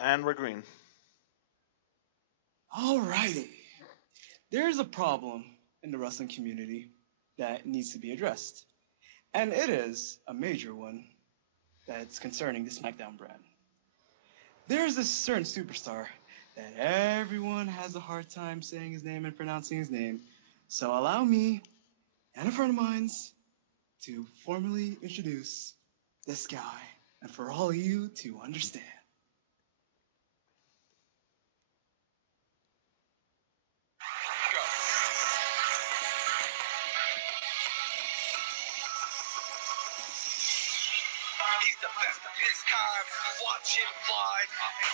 And we're green. Alrighty. There's a problem in the wrestling community that needs to be addressed. And it is a major one that's concerning the SmackDown brand. There's this certain superstar that everyone has a hard time saying his name and pronouncing his name. So allow me and a friend of mine's to formally introduce this guy and for all of you to understand. He's the best of his kind. Watch him fly.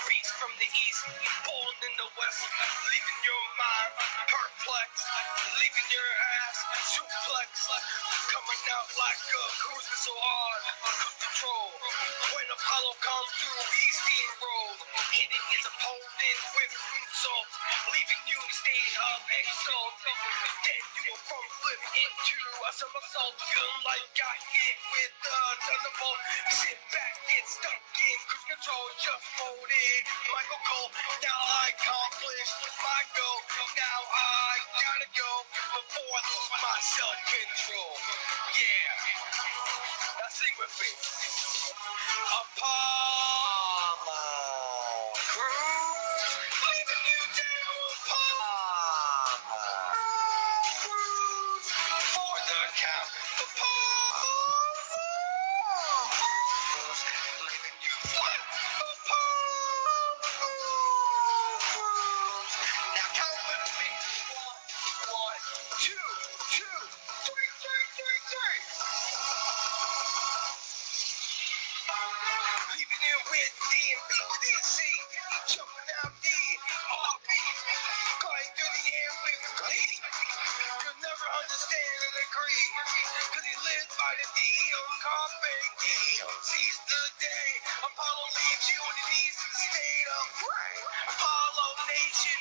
Beast from the east, born in the west, leaving your mind perplexed, leaving your ass suplex, coming out like a cruising so hard, cruise control. When Apollo comes through, he steamrolls, hitting his opponent with moonsault, leaving you in a state of exalt. Then you will from flip into a somersault, feeling like got hit with a thunderbolt. Sit back, get stuck in cruise control, just folded. Michael Cole, now I accomplished my goal. Now I gotta go before I lose my self-control. Yeah, now sing with me. Apollo Crews, leaving you down. Apollo Crews, for the count. Apollo Crews, leaving you flat. Apollo Crews, now count with me. One, two, three, three. Leaving it with DMBDC, jumping out the RB, going through the air with glee. You'll never understand and agree, cause he lives by the Dion carpet. Dion sees the day, Apollo leaves you in an easy state of brain. Apollo Nation,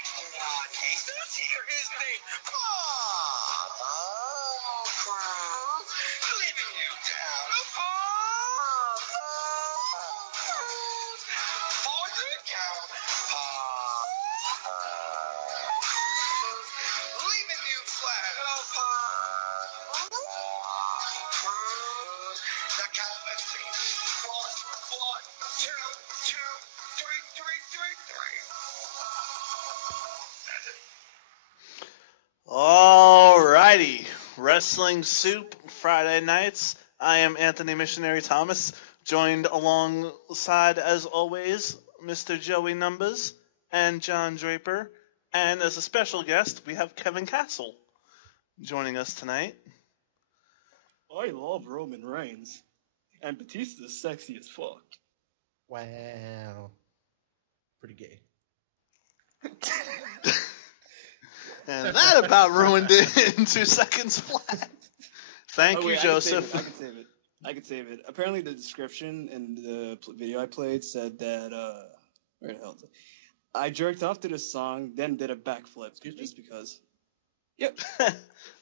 taste us, hear his name. Apollo Crews, leaving you down. Apollo Crews, for the count. Leaving you flat. Apollo Crews, the count of one, two, three. Alrighty. Wrestling Soup Friday nights. I am Anthony Missionary Thomas, joined alongside, as always, Mr. Joey Numbers and John Draper. And as a special guest, we have Kevin Castle joining us tonight. I love Roman Reigns. And Batista's sexy as fuck. Wow. Pretty gay. And that about ruined it in 2 seconds flat. Thank you, Joseph. I could save it. Apparently the description in the video I played said that, where the hell is it? I jerked off to this song, then did a backflip. Just because. Yep.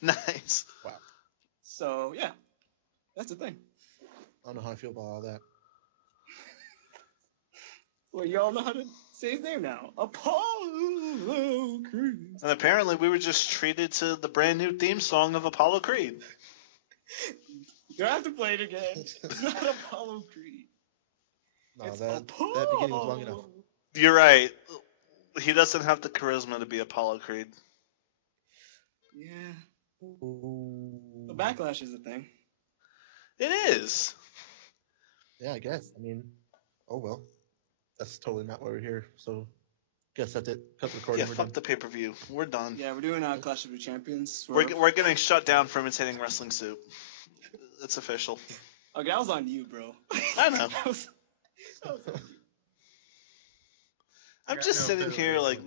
Nice. Wow. So, yeah. That's the thing. I don't know how I feel about all that. Well, y'all know how to say his name now. Apollo Creed. And apparently we were just treated to the brand new theme song of Apollo Creed. You don't have to play it again. It's not Apollo Creed. No, that beginning was long enough. You're right. He doesn't have the charisma to be Apollo Creed. Yeah. Ooh. The backlash is a thing. It is. Yeah, I guess. I mean, oh well. That's totally not why we're here. So, guess that's it. Cut the recording. Yeah, fuck the pay-per-view. We're done. Yeah, we're doing Clash of the Champions. We're getting shut down for imitating Wrestling Soup. It's official. Okay, I was on you, bro. I know. I was on you. I'm just sitting here like,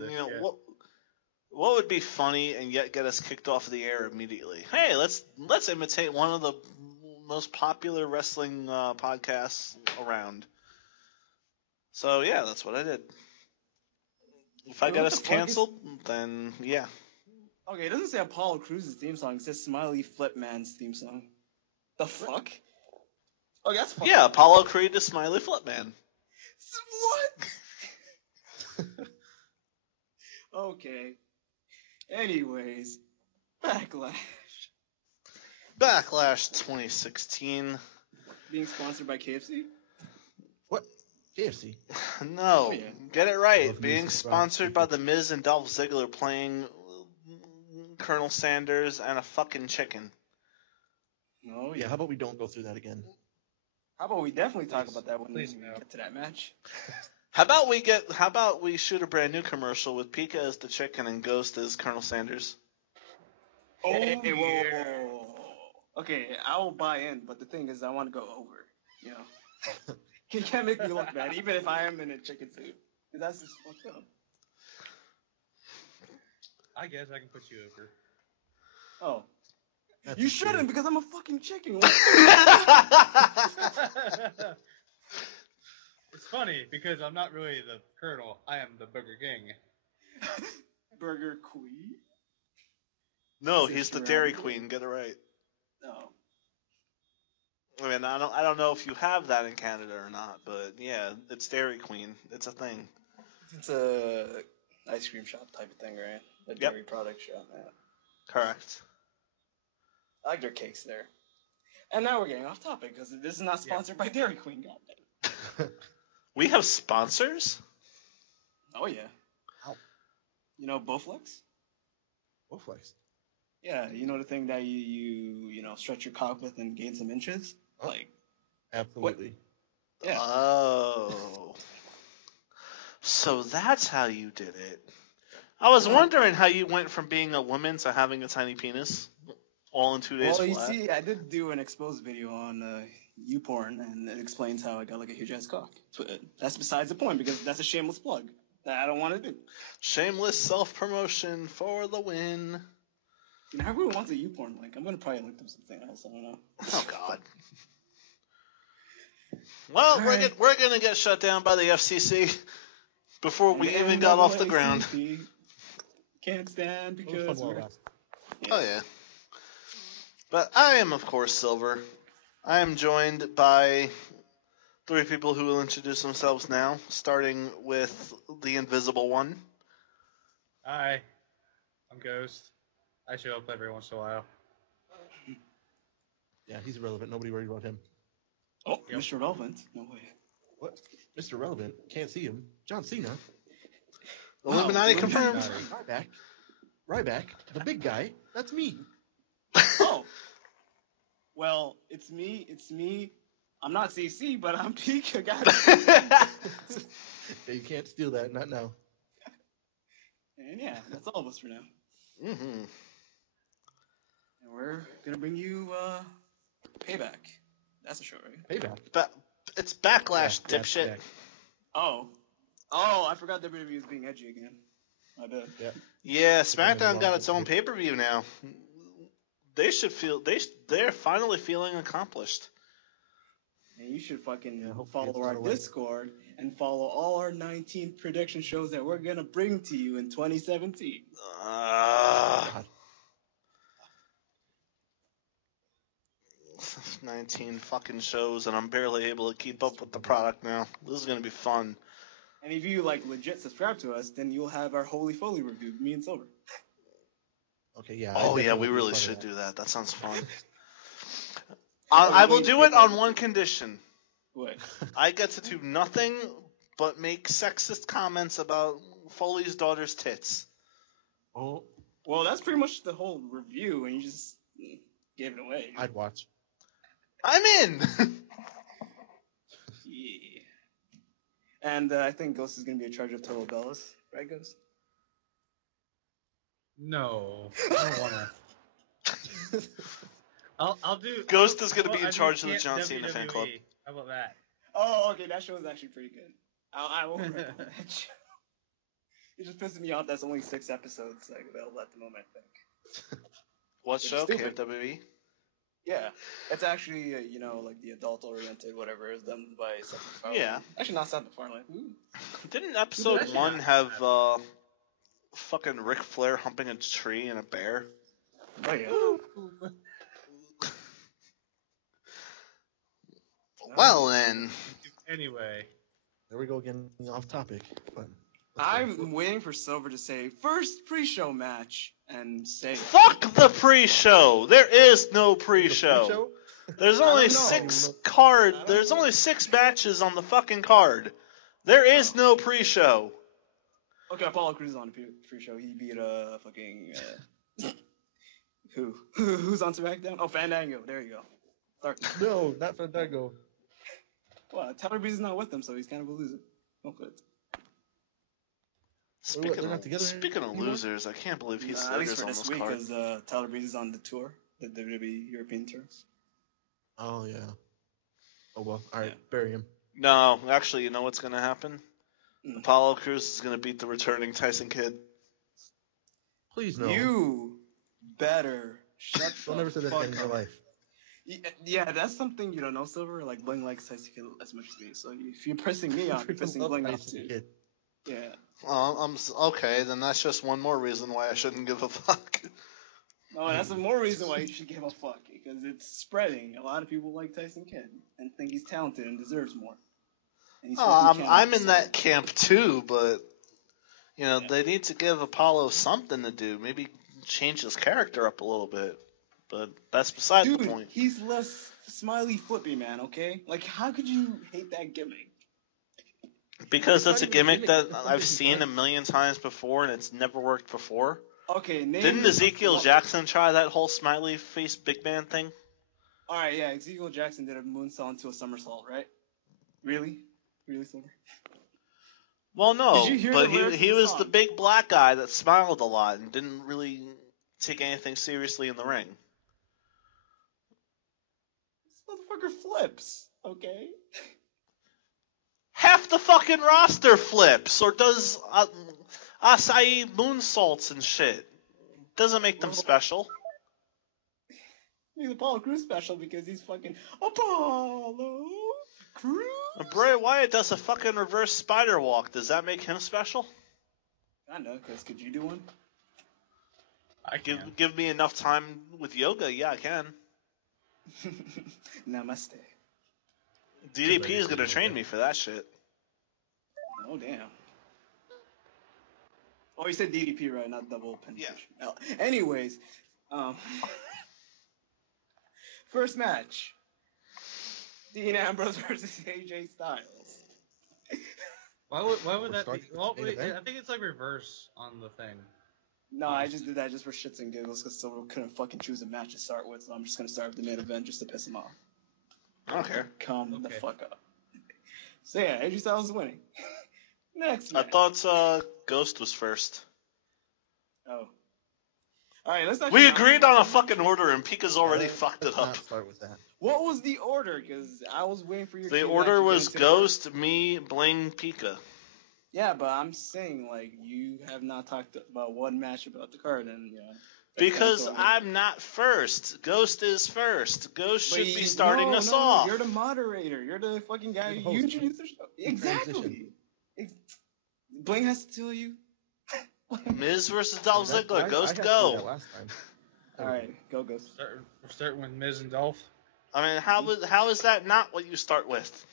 what would be funny and yet get us kicked off the air immediately? Hey, let's imitate one of the most popular wrestling podcasts around. So yeah, that's what I did. If I get us canceled, then yeah. Okay, it doesn't say Apollo Crews' theme song. It says Smiley Flipman's theme song. The fuck? Oh, that's fucking Yeah, Apollo Creed to Smiley Flipman. What? Okay. Anyways, Backlash. Backlash 2016. Being sponsored by KFC? What? KFC. No, Oh, yeah. get it right. Love me Being some sponsored fried by chicken. The Miz and Dolph Ziggler playing Colonel Sanders and a fucking chicken. Oh, Yeah, how about we don't go through that again? How about we definitely talk Please. about that when we Please, no. get to that match? How about we shoot a brand new commercial with Pika as the chicken and Ghost as Colonel Sanders? Oh, Hey, hey, yeah. whoa. Okay, I will buy in, but the thing is, I want to go over. You know, you can't make me look bad, even if I am in a chicken suit. 'Cause that's just fucked up. I guess I can put you over. Oh, That's you a shouldn't theory. because I'm a fucking chicken. It's funny because I'm not really the Colonel. I am the Burger King. Burger Queen? No, Is he's the it Dairy Sharad? Queen. Get it right. No. I mean, I don't know if you have that in Canada or not, but yeah, it's Dairy Queen. It's a thing. It's a ice cream shop type of thing, right? A dairy product shop, man. Correct. I like their cakes there. And now we're getting off topic because this is not sponsored by Dairy Queen, goddamn. We have sponsors? Oh yeah. Ow. You know Bowflex? Bowflex. Yeah, you know the thing that you know stretch your cock with and gain some inches? Oh. Like, Absolutely. yeah. Oh. So that's how you did it. I was wondering how you went from being a woman to having a tiny penis all in 2 days Well, you flat. see, I did do an exposed video on YouPorn, and it explains how I got like a huge ass cock. But that's besides the point because that's a shameless plug that I don't want to do. Shameless self-promotion for the win. You know, everyone wants a YouPorn link. I'm gonna probably link them something else. I don't know. Oh, God. Well, Alright. we're gonna get shut down by the FCC before we even got off the ground. NAACP. Can't stand It was because fun while it we're. lasted. Oh, yeah. But I am, of course, Silver. I am joined by 3 people who will introduce themselves now, starting with the Invisible One. Hi, I'm Ghost. I show up every once in a while. Yeah, he's irrelevant. Nobody worried about him. Oh, Yep. Mr. Relevant. No way. What? Mr. Relevant? Can't see him. John Cena. Illuminati Wow, confirmed. Illuminati. Ryback. The big guy. That's me. Oh. Well, it's me. I'm not CC, but I'm Pika, guys. Yeah, you can't steal that. Not now. And yeah, that's all of us for now. Mm-hmm. And we're gonna bring you Payback. That's a show, right? Payback. It's Backlash, Yeah, dipshit. Payback. Oh, I forgot WWE was being edgy again. My bad. Yeah. Yeah, Depending SmackDown on got the its own day. pay-per-view now. They should feel they're finally feeling accomplished. And you should fucking hopefully follow it's our not a way. Discord and follow all our 19 prediction shows that we're gonna bring to you in 2017. God. 19 fucking shows, and I'm barely able to keep up with the product now. This is gonna be fun. And if you like legit subscribe to us, then you'll have our Holy Foley review, me and Silver. Okay, yeah. Oh I yeah, definitely we will be really part of should that. do that. That sounds fun. I will do it on one condition. What? I get to do nothing but make sexist comments about Foley's daughter's tits. Oh, Well, that's pretty much the whole review, and you just gave it away. I'd watch. I'm in. Yeah. And I think Ghost is gonna be in charge of Total Bellas, right, Ghost? No, I don't wanna. I'll do. Ghost is gonna well, be in I do charge of the Camp John Cena fan club. WWE. How about that? Oh, okay, that show is actually pretty good. I won't rip on that show. It just pisses me off that's only 6 episodes like available at the moment, I think. What It's show? stupid. KFWE? Yeah, it's actually you know like the adult-oriented whatever is done by Seth MacFarlane. Yeah. Actually, not Seth MacFarlane. Ooh. Didn't episode Actually 1 not. have fucking Ric Flair humping a tree and a bear? Oh yeah. Well then. Anyway, There we go again, off topic. But I'm waiting for Silver to say first pre-show match and say it. Fuck the pre-show. There is no pre-show. Pre-show? There's I only don't know. There's only 6 matches on the fucking card. There is no pre-show. Okay, Apollo Crews is on the pre-show. He beat fucking who's on SmackDown? Oh, Fandango. There you go. Sorry. No, not Fandango. Well, Tyler Breeze is not with them, so he's kind of a loser. Okay. They're not together Speaking of anymore? losers, I can't believe Heath At least Slater's for on this this week, card. because Tyler Breeze is on the tour, the WWE European tour. Oh, yeah. Oh, well. All right, Yeah. bury him. No, actually, you know what's going to happen? Mm. Apollo Crews is going to beat the returning Tyson Kidd. Please, no. You better shut the Don't ever say that fuck again in your up. life. Yeah, that's something you don't know, Silver. Like, Bling likes Tyson Kidd as much as me, so if you're pissing me off, you're pissing Love Bling off Tyson too. Kidd. Yeah. Okay, then that's just one more reason why I shouldn't give a fuck. No, that's more reason why you should give a fuck, because it's spreading. A lot of people like Tyson Kidd and think he's talented and deserves more. And he's fucking Canada, I'm in so- that camp too, but they need to give Apollo something to do. Maybe change his character up a little bit. But that's beside the point. He's less smiley flippy, man, okay? Like, how could you hate that gimmick? Because It's that's a not even a gimmick gimmick, that it's something I've he seen a does. million times before, and it's never worked before. Okay, name... Didn't Ezekiel Jackson try that whole smiley face big man thing? Alright, yeah, Ezekiel Jackson did a moonsault into a somersault, right? Really? Really, Silver? Well, no, Did you hear but the lyrics he of the was song? the big black guy that smiled a lot and didn't really take anything seriously in the ring. This motherfucker flips, okay? Half the fucking roster flips or does acai moonsaults and shit. Doesn't make them special. He's Apollo Crews special because he's fucking Apollo Crews. Bray Wyatt does a fucking reverse spider walk. Does that make him special? I know, because could you do one? I can. Give me enough time with yoga, yeah, I can. Namaste. DDP is gonna train me for that shit. Oh, damn. Oh, you said DDP, right? Not double penetration. Yeah. Oh, anyways, first match. Dean Ambrose versus AJ Styles. Why would that be? Well, Main wait, event? I think it's like reverse on the thing. No, I just did that just for shits and giggles because Silver couldn't fucking choose a match to start with, so I'm just gonna start with the main event just to piss him off. I don't care. Come the Okay. fuck up. So yeah, AJ Styles is winning. Next I match. thought Ghost was first. Oh. Alright, let's not. We agreed on a fucking order, and Pika's already Let's fucked it not up. start with that. What was the order? Because I was waiting for your The team to order actually was get into the- Ghost, me, Bling, Pika. Yeah, but I'm saying, like, you have not talked about one match about the card, and, you know. that's Because kinda I'm not first. Ghost is first. Ghost But should you- be starting no, us no, off. You're the moderator. You're the fucking guy You're the who host. introduced the show. Exactly. Transition. Bling has to tell you. Miz versus Dolph Ziggler. I Ghost, had to do that go. last time. Alright, go, Ghost. We're starting with Miz and Dolph. I mean, how is that not what you start with?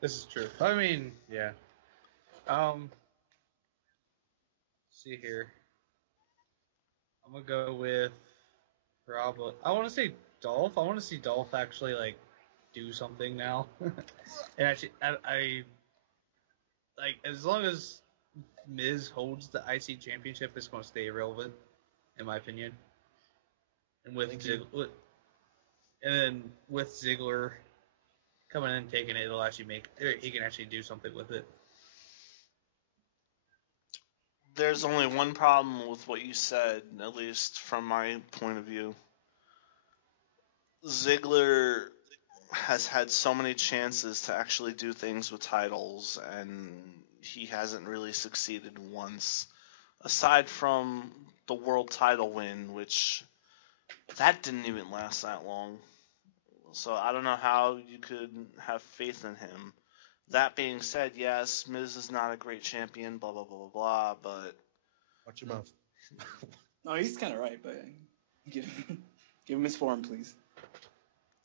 This is true. I mean, yeah. See here. I'm gonna go with probably. I want to say Dolph. I want to see Dolph actually like do something now. And actually, I like as long as Miz holds the IC championship, it's gonna stay relevant, in my opinion. And with Thank you. Ziggler coming in and taking it, it'll actually he can actually do something with it. There's only one problem with what you said, at least from my point of view. Ziggler has had so many chances to actually do things with titles, and he hasn't really succeeded once. Aside from the world title win, which that didn't even last that long. So I don't know how you could have faith in him. That being said, yes, Miz is not a great champion, blah, blah, blah, blah, blah, but Watch your mouth. No, he's kind of right, but give him his form, please.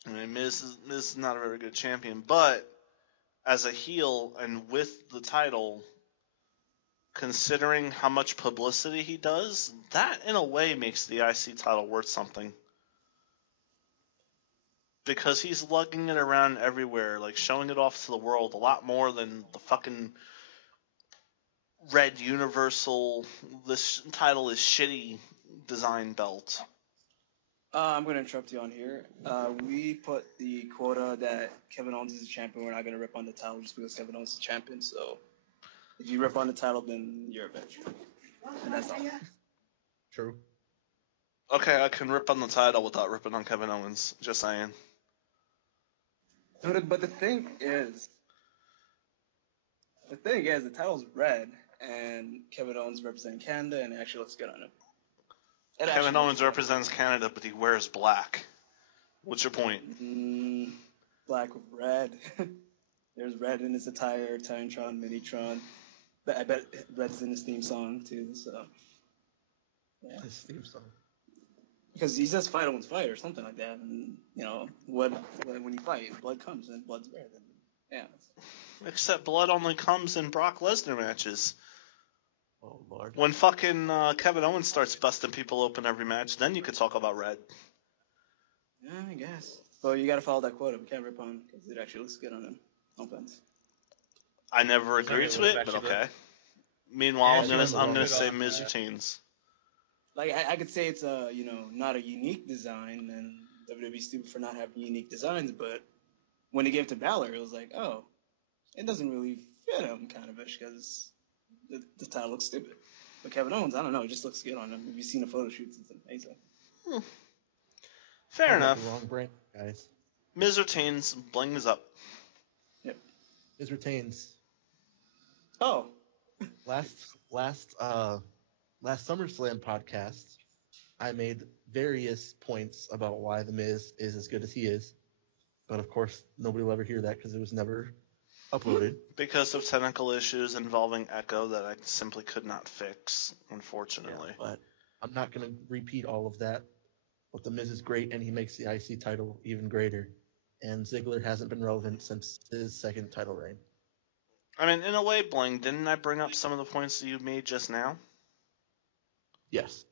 I mean, Miz is not a very good champion. But as a heel and with the title, considering how much publicity he does, that in a way makes the IC title worth something. Because he's lugging it around everywhere, like showing it off to the world a lot more than the fucking Red Universal, this title is shitty design belt. I'm going to interrupt you on here. We put the quota that Kevin Owens is a champion. We're not going to rip on the title just because Kevin Owens is a champion. So if you rip on the title, then you're a bitch. And that's all. True. Okay, I can rip on the title without ripping on Kevin Owens. Just saying. But the thing is, the title's red, and Kevin Owens representing Canada, and it actually looks good on him. Kevin Owens represents Canada, but he wears black. What's your point? Black with red. There's red in his attire, Titantron, Minitron. But I bet red's in his theme song, too, so. Yeah. His theme song. Because he says fight Owens fight or something like that, and, when you fight, blood comes, and blood's red. And, yeah. Except blood only comes in Brock Lesnar matches. Oh, Lord. When fucking Kevin Owens starts busting people open every match, then you could talk about red. Yeah, I guess. But you gotta follow that quota. We can't rip on because it actually looks good on him. No offense. I never agreed to it, but okay. Meanwhile, Yeah, I'm gonna say on Miz that. retains. Like I could say it's not a unique design, and WWE's stupid for not having unique designs. But when he gave it to Balor, it was like, oh, it doesn't really fit him, kind of ish, because the title looks stupid. But Kevin Owens, I don't know, it just looks good on him. If you've seen the photo shoots, it's amazing. Fair enough. The wrong brand, guys. Miz retains. Bling is up. Yep. Miz retains. Oh. Last SummerSlam podcast, I made various points about why The Miz is as good as he is. But of course, nobody will ever hear that because it was never uploaded. Because of technical issues involving Echo that I simply could not fix, unfortunately. Yeah, but I'm not going to repeat all of that. But The Miz is great, and he makes the IC title even greater. And Ziggler hasn't been relevant since his second title reign. I mean, in a way, Bling, didn't I bring up some of the points that you made just now? Yes.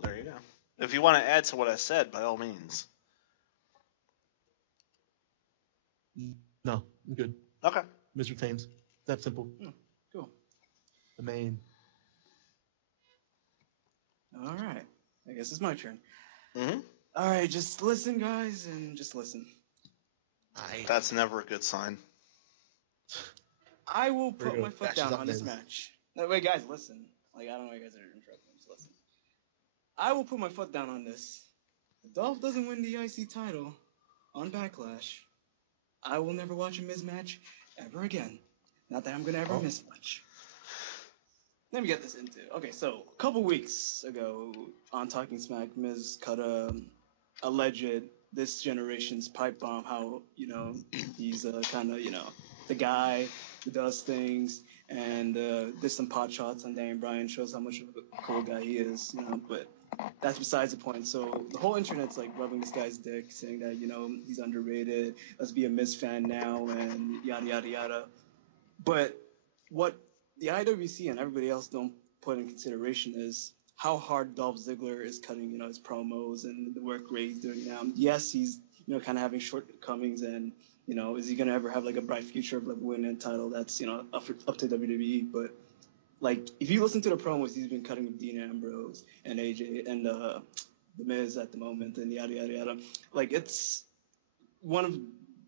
There you go. If you want to add to what I said, by all means. No, I'm good. Okay. Miz retains. That simple. Cool. The main. All right. I guess it's my turn. Mm-hmm. All right, just listen, guys, and just listen. That's never a good sign. I will put my foot Bashes down up on this Miz. match. No, wait, guys, listen. Like, I don't know why you guys are interrupting. Just listen. I will put my foot down on this. If Dolph doesn't win the IC title on Backlash, I will never watch a Miz match ever again. Not that I'm going to ever miss much. Let me get this into. Okay, so a couple weeks ago on Talking Smack, Miz cut a alleged this generation's pipe bomb. How he's kind of the guy who does things, and there's some pot shots on Daniel Bryan, shows how much of a cool guy he is. But that's besides the point. So the whole internet's like rubbing this guy's dick, saying that he's underrated. Let's be a Miz fan now, and yada yada yada. But what the IWC and everybody else don't put in consideration is how hard Dolph Ziggler is cutting, his promos and the work rate he's doing now. Yes, he's, kind of having shortcomings, and, is he going to ever have, like, a bright future of, like, winning a title that's, up to WWE? But, like, if you listen to the promos he's been cutting with Dean Ambrose and AJ and The Miz at the moment and yada, yada, yada, like, it's one of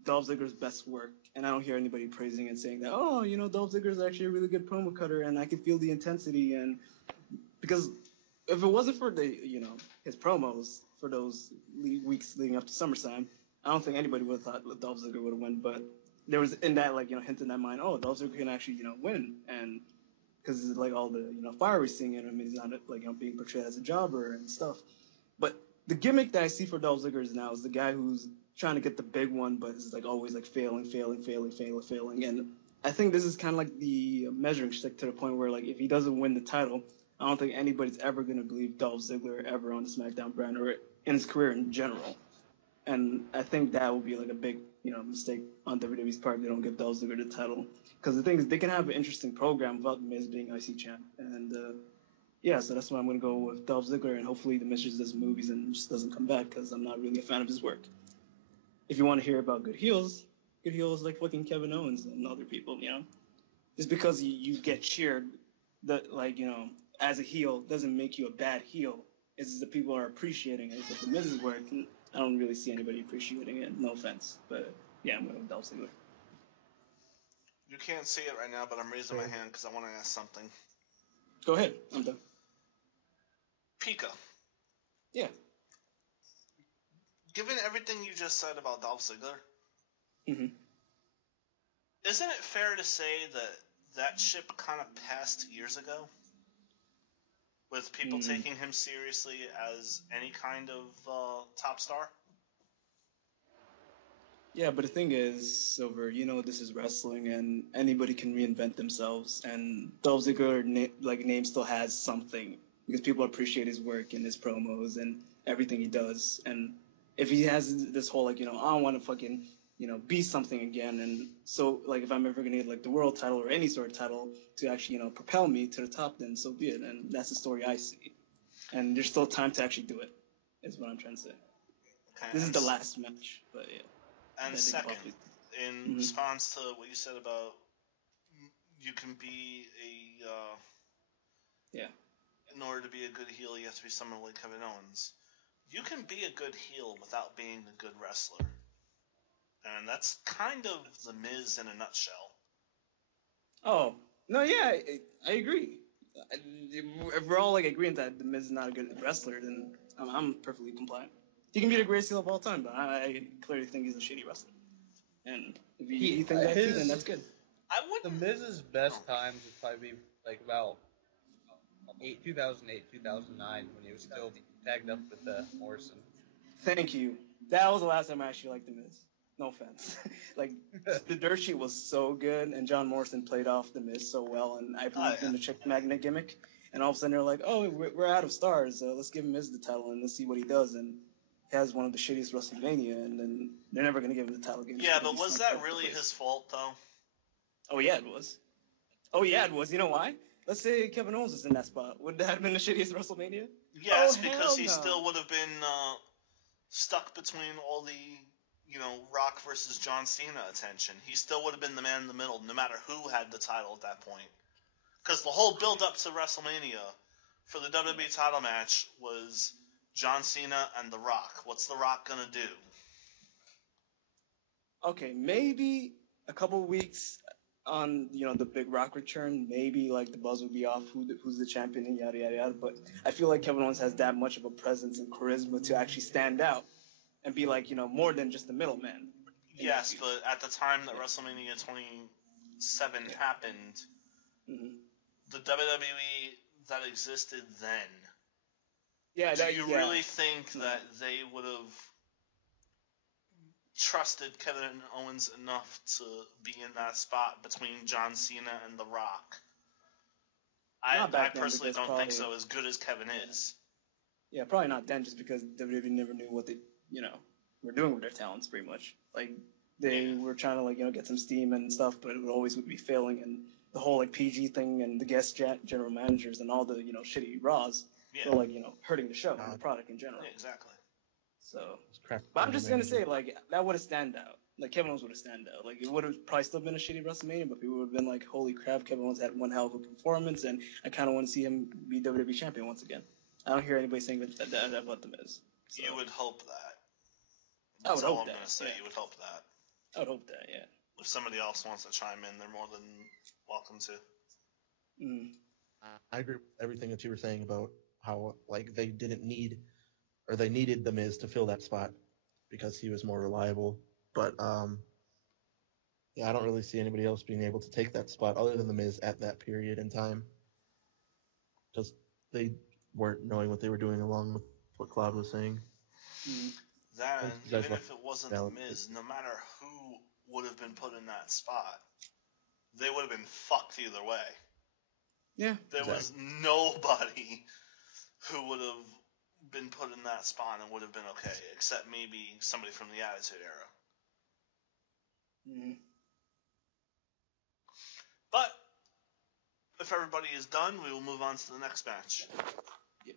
Dolph Ziggler's best work, and I don't hear anybody praising and saying that, Dolph Ziggler is actually a really good promo cutter, and I can feel the intensity, and because if it wasn't for the, his promos for those weeks leading up to SummerSlam, I don't think anybody would have thought Dolph Ziggler would have won, but there was in that, like, hint in that mind, Dolph Ziggler can actually, win, and because like all the, fire we're seeing in him, he's not, like, being portrayed as a jobber and stuff, but the gimmick that I see for Dolph Ziggler is now is the guy who's trying to get the big one, but is like always like failing. And I think this is kind of like the measuring stick to the point where, like, if he doesn't win the title, I don't think anybody's ever going to believe Dolph Ziggler ever on the SmackDown brand or in his career in general. And I think that will be like a big, mistake on WWE's part if they don't give Dolph Ziggler the title. Because the thing is, they can have an interesting program without The Miz being IC champ. And yeah, so that's why I'm going to go with Dolph Ziggler, and hopefully The Miz just does movies and just doesn't come back, because I'm not really a fan of his work. If you want to hear about good heels like fucking Kevin Owens and other people, you know? Just because you get cheered, that, like, you know, as a heel doesn't make you a bad heel. It's just that people are appreciating it. But The Miz's work, I don't really see anybody appreciating it. No offense. But yeah, I'm going with Dolph Ziggler. You can't see it right now, but I'm raising my hand because I want to ask something. Go ahead. I'm done. Pika. Yeah. Given everything you just said about Dolph Ziggler, Mm-hmm. isn't it fair to say that ship kind of passed years ago? With people taking him seriously as any kind of top star? Yeah, but the thing is, Silver, you know this is wrestling, and anybody can reinvent themselves. And Dolph Ziggler, name still has something because people appreciate his work and his promos and everything he does. And if he has this whole I don't want to fucking be something again, and so if I'm ever gonna get the world title or any sort of title to actually propel me to the top, then so be it. And that's the story I see. And there's still time to actually do it. Is what I'm trying to say. Okay, this is the last match, but yeah. And second, in response to what you said about you can be in order to be a good heel, you have to be someone like Kevin Owens. You can be a good heel without being a good wrestler. And that's kind of The Miz in a nutshell. Oh, no, yeah, I agree. If we're all agreeing that The Miz is not a good wrestler, then I'm perfectly compliant. He can be the greatest heel of all time, but I clearly think he's a shitty wrestler. And if you think that too, then that's good. The Miz's best times would probably be about 2008, 2009, when he was still tagged up with Morrison. Thank you. That was the last time I actually liked The Miz. No offense. The dirt sheet was so good, and John Morrison played off The Miz so well, and I believed in the chick magnet gimmick. And all of a sudden they're like, oh, we're out of stars, let's give Miz the title and let's see what he does. And he has one of the shittiest WrestleMania, and then they're never going to give him the title again. Yeah, but was that really his fault, though? Oh, yeah, it was. You know why? Let's say Kevin Owens was in that spot. Would that have been the shittiest WrestleMania? Yes, because he still would have been stuck between all the, Rock versus John Cena attention. He still would have been the man in the middle, no matter who had the title at that point. Because the whole build-up to WrestleMania for the WWE title match was John Cena and The Rock. What's The Rock gonna do? Okay, maybe a couple weeks on the Big Rock return, maybe the buzz would be off who's the champion and yada yada yada. But I feel like Kevin Owens has that much of a presence and charisma to actually stand out and be more than just the middleman. Yes, but at the time that WrestleMania 27 happened, the WWE that existed then, do you really think that they would have trusted Kevin Owens enough to be in that spot between John Cena and The Rock? I personally don't think so, as good as Kevin is. Yeah, probably not then, just because WWE never knew what they, were doing with their talents, pretty much. They were trying to, get some steam and stuff, but it would be failing, and the whole, PG thing and the guest general managers and all the, shitty Raws were, hurting the show and the product in general. Yeah, exactly. So, but I'm just gonna say, that would have stand out. Kevin Owens would have stand out. It would have probably still been a shitty WrestleMania, but people would have been like, holy crap, Kevin Owens had one hell of a performance, and I kind of want to see him be WWE champion once again. I don't hear anybody saying that about The Miz. So. You would hope that. That's all I'm going to say. You would hope that. I would hope that, yeah. If somebody else wants to chime in, they're more than welcome to. I agree with everything that you were saying about how, they didn't need, or they needed The Miz to fill that spot because he was more reliable. But, yeah, I don't really see anybody else being able to take that spot other than The Miz at that period in time. Because they weren't knowing what they were doing, along with what Claude was saying. That, and even if it wasn't The Miz, no matter who would have been put in that spot, they would have been fucked either way. Yeah. There was nobody who would have been put in that spot and would have been okay, except maybe somebody from the Attitude Era. But if everybody is done, we will move on to the next match. Yep.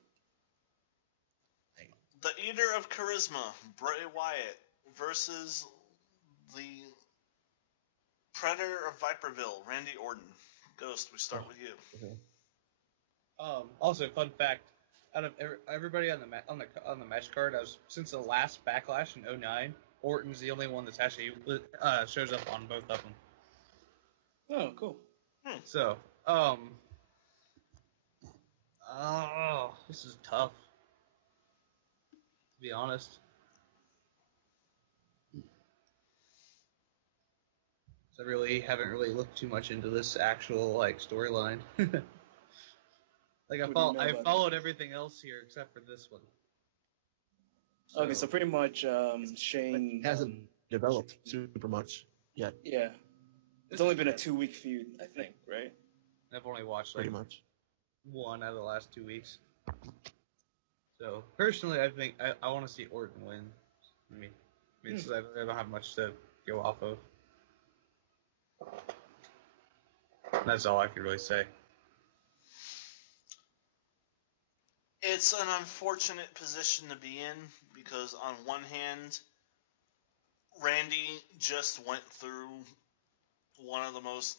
The Eater of Charisma, Bray Wyatt, versus the Predator of Viperville, Randy Orton. Ghost, we start with you. Okay. Also, fun fact: out of everybody on the match card, since the last Backlash in 2009, Orton's the only one that's actually shows up on both of them. Oh, cool. So, this is tough, to be honest. So I really haven't looked too much into this actual storyline. I followed everything else here except for this one. Okay, so pretty much Shane hasn't developed super much yet. Yeah. It's only been a 2-week feud, I think, right? I've only watched pretty much one out of the last 2 weeks. So personally, I think I want to see Orton win. I don't have much to go off of. That's all I can really say. It's an unfortunate position to be in because on one hand, Randy just went through one of the most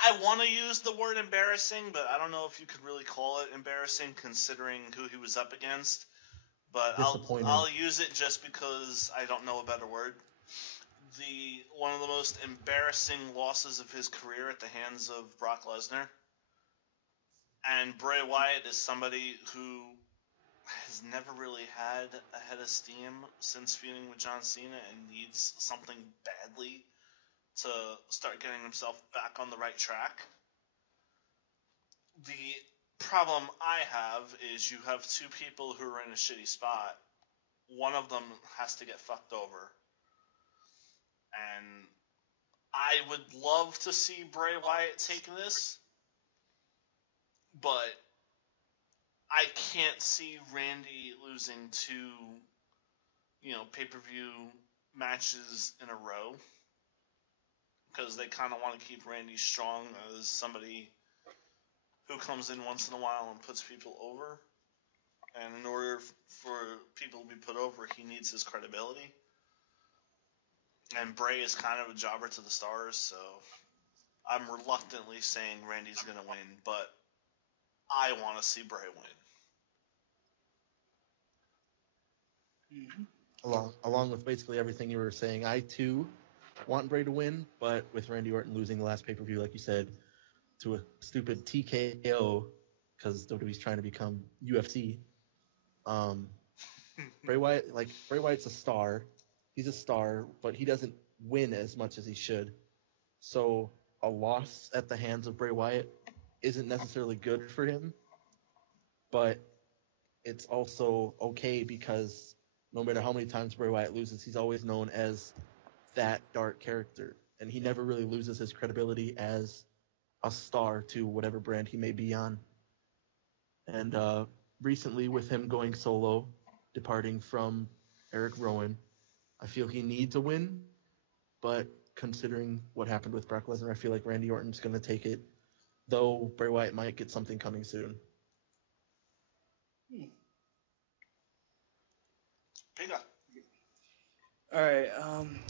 I want to use the word embarrassing, but I don't know if you could really call it embarrassing considering who he was up against. But I'll use it just because I don't know a better word. One of the most embarrassing losses of his career at the hands of Brock Lesnar. And Bray Wyatt is somebody who has never really had a head of steam since feuding with John Cena and needs something badly to start getting himself back on the right track. The problem I have is you have two people who are in a shitty spot. One of them has to get fucked over. And I would love to see Bray Wyatt take this, but I can't see Randy losing two, pay-per-view matches in a row. Because they kind of want to keep Randy strong as somebody who comes in once in a while and puts people over. And in order for people to be put over, he needs his credibility. And Bray is kind of a jobber to the stars, so I'm reluctantly saying Randy's going to win, but I want to see Bray win. Mm-hmm. Along with basically everything you were saying, I too want Bray to win, but with Randy Orton losing the last pay-per-view, like you said, to a stupid TKO, because WWE's trying to become UFC. Bray Wyatt's a star. He's a star, but he doesn't win as much as he should. So a loss at the hands of Bray Wyatt isn't necessarily good for him, but it's also okay because no matter how many times Bray Wyatt loses, he's always known as that dark character, and he never really loses his credibility as a star to whatever brand he may be on. And recently, with him going solo, departing from Eric Rowan, I feel he needs a win, but considering what happened with Brock Lesnar, I feel like Randy Orton's going to take it, though Bray Wyatt might get something coming soon. Pika. All right.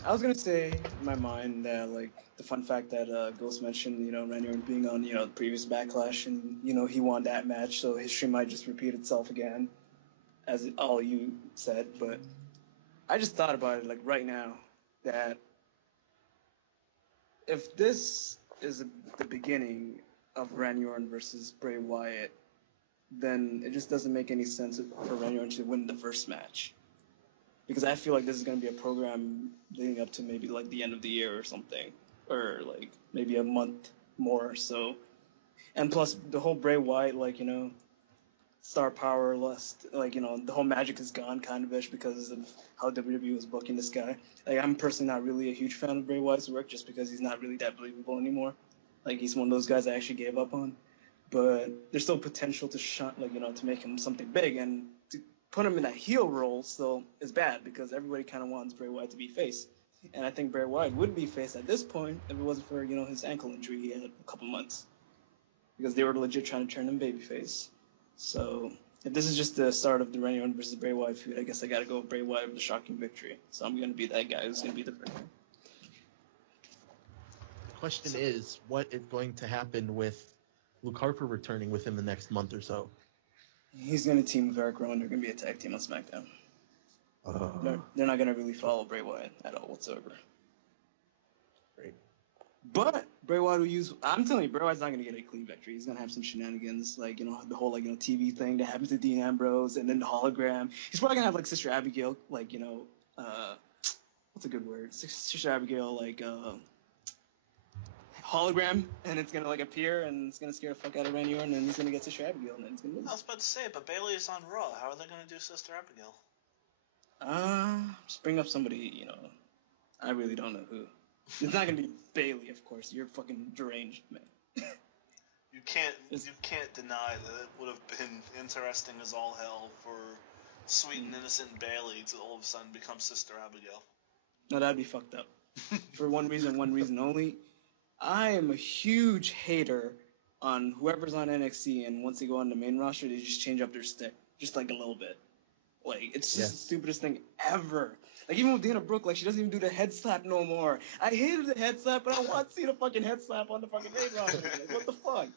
I was gonna say in my mind that the fun fact that Ghost mentioned, Randy Orton being on the previous Backlash and he won that match, so history might just repeat itself again, as all you said. But I just thought about it right now that if this is the beginning of Randy Orton versus Bray Wyatt, then it just doesn't make any sense for Randy Orton to win the first match. Because I feel like this is going to be a program leading up to maybe the end of the year or something. Or maybe a month more or so. And plus the whole Bray Wyatt, star power lust, the whole magic is gone kind of ish because of how WWE was booking this guy. I'm personally not really a huge fan of Bray Wyatt's work just because he's not really that believable anymore. He's one of those guys I actually gave up on. But there's still potential to to make him something big, and to put him in that heel role still is bad because everybody kind of wants Bray Wyatt to be face. And I think Bray Wyatt would be face at this point if it wasn't for, his ankle injury he had a couple months. Because they were legit trying to turn him babyface. So, if this is just the start of the Randy Orton versus Bray Wyatt feud, I guess I gotta go with Bray Wyatt with the shocking victory. So I'm gonna be that guy who's gonna be the victor. The question is, what is going to happen with Luke Harper returning within the next month or so? He's gonna team with Eric Rowan. They're gonna be a tag team on SmackDown. They're not gonna really follow Bray Wyatt at all whatsoever. Great. But Bray Wyatt will use. I'm telling you, Bray Wyatt's not gonna get a clean victory. He's gonna have some shenanigans, like the whole TV thing that happened to Dean Ambrose, and then the hologram. He's probably gonna have like Sister Abigail, what's a good word? Sister Abigail, hologram, and it's gonna appear, and it's gonna scare the fuck out of Randy Orton, and he's gonna get Sister Abigail, and then it's gonna win. I was about to say, but Bailey is on Raw. How are they gonna do Sister Abigail? Just bring up somebody, I really don't know who. It's not gonna be Bailey, of course. You're fucking deranged, man. You can't deny that it would have been interesting as all hell for sweet and innocent Bailey to all of a sudden become Sister Abigail. No, that'd be fucked up. For one reason only. I am a huge hater on whoever's on NXT, and once they go on the main roster, they just change up their stick, just a little bit. It's just the stupidest thing ever. Even with Dana Brooke, she doesn't even do the head slap no more. I hated the head slap, but I want to see the fucking head slap on the fucking main roster. What the fuck?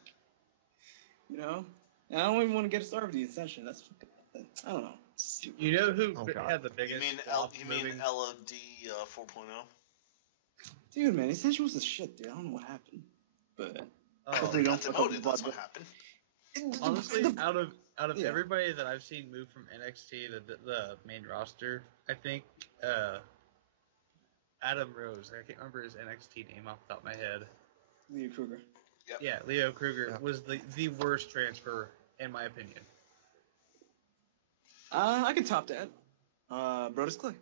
And I don't even want to get started with the Ascension. That's fucking, I don't know. You know who had the biggest? You mean LOD 4.0? Dude, man, Ascension was the shit, dude. I don't know what happened, but hopefully got demoted. That's what happened. Honestly, out of everybody that I've seen move from NXT to the main roster, I think Adam Rose. I can't remember his NXT name off the top of my head. Leo Kruger. Yep. Yeah, Leo Kruger was the worst transfer in my opinion. I can top that. Brodus Clay.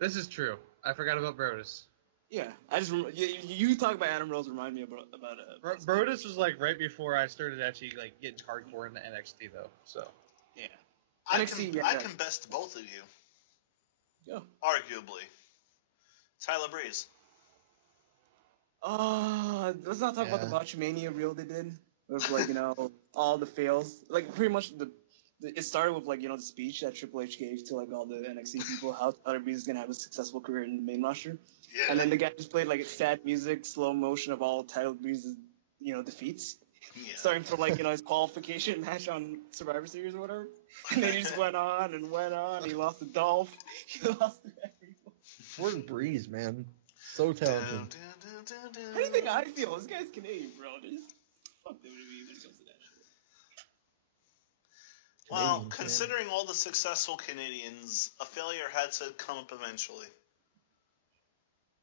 This is true. I forgot about Brodus. Yeah, I just you talk about Adam Rose remind me about Brodus was right before I started actually getting hardcore into NXT though. So yeah, I can best both of you. Go. Arguably, Tyler Breeze. Let's not talk about the Botchamania reel they did with all the fails. Pretty much it started with the speech that Triple H gave to all the NXT people how Tyler Breeze is gonna have a successful career in the main roster. Yeah. And then the guy just played sad music, slow motion of all Tyler Breeze's defeats. Yeah. Starting from his qualification match on Survivor Series or whatever. And then he just went on and went on. He lost to Dolph. He lost to everyone. Jordan Breeze, man. So talented. How do you think I feel? This guy's Canadian, bro. Just fuck WWE when it comes to that shit. Well, considering all the successful Canadians, a failure had to come up eventually.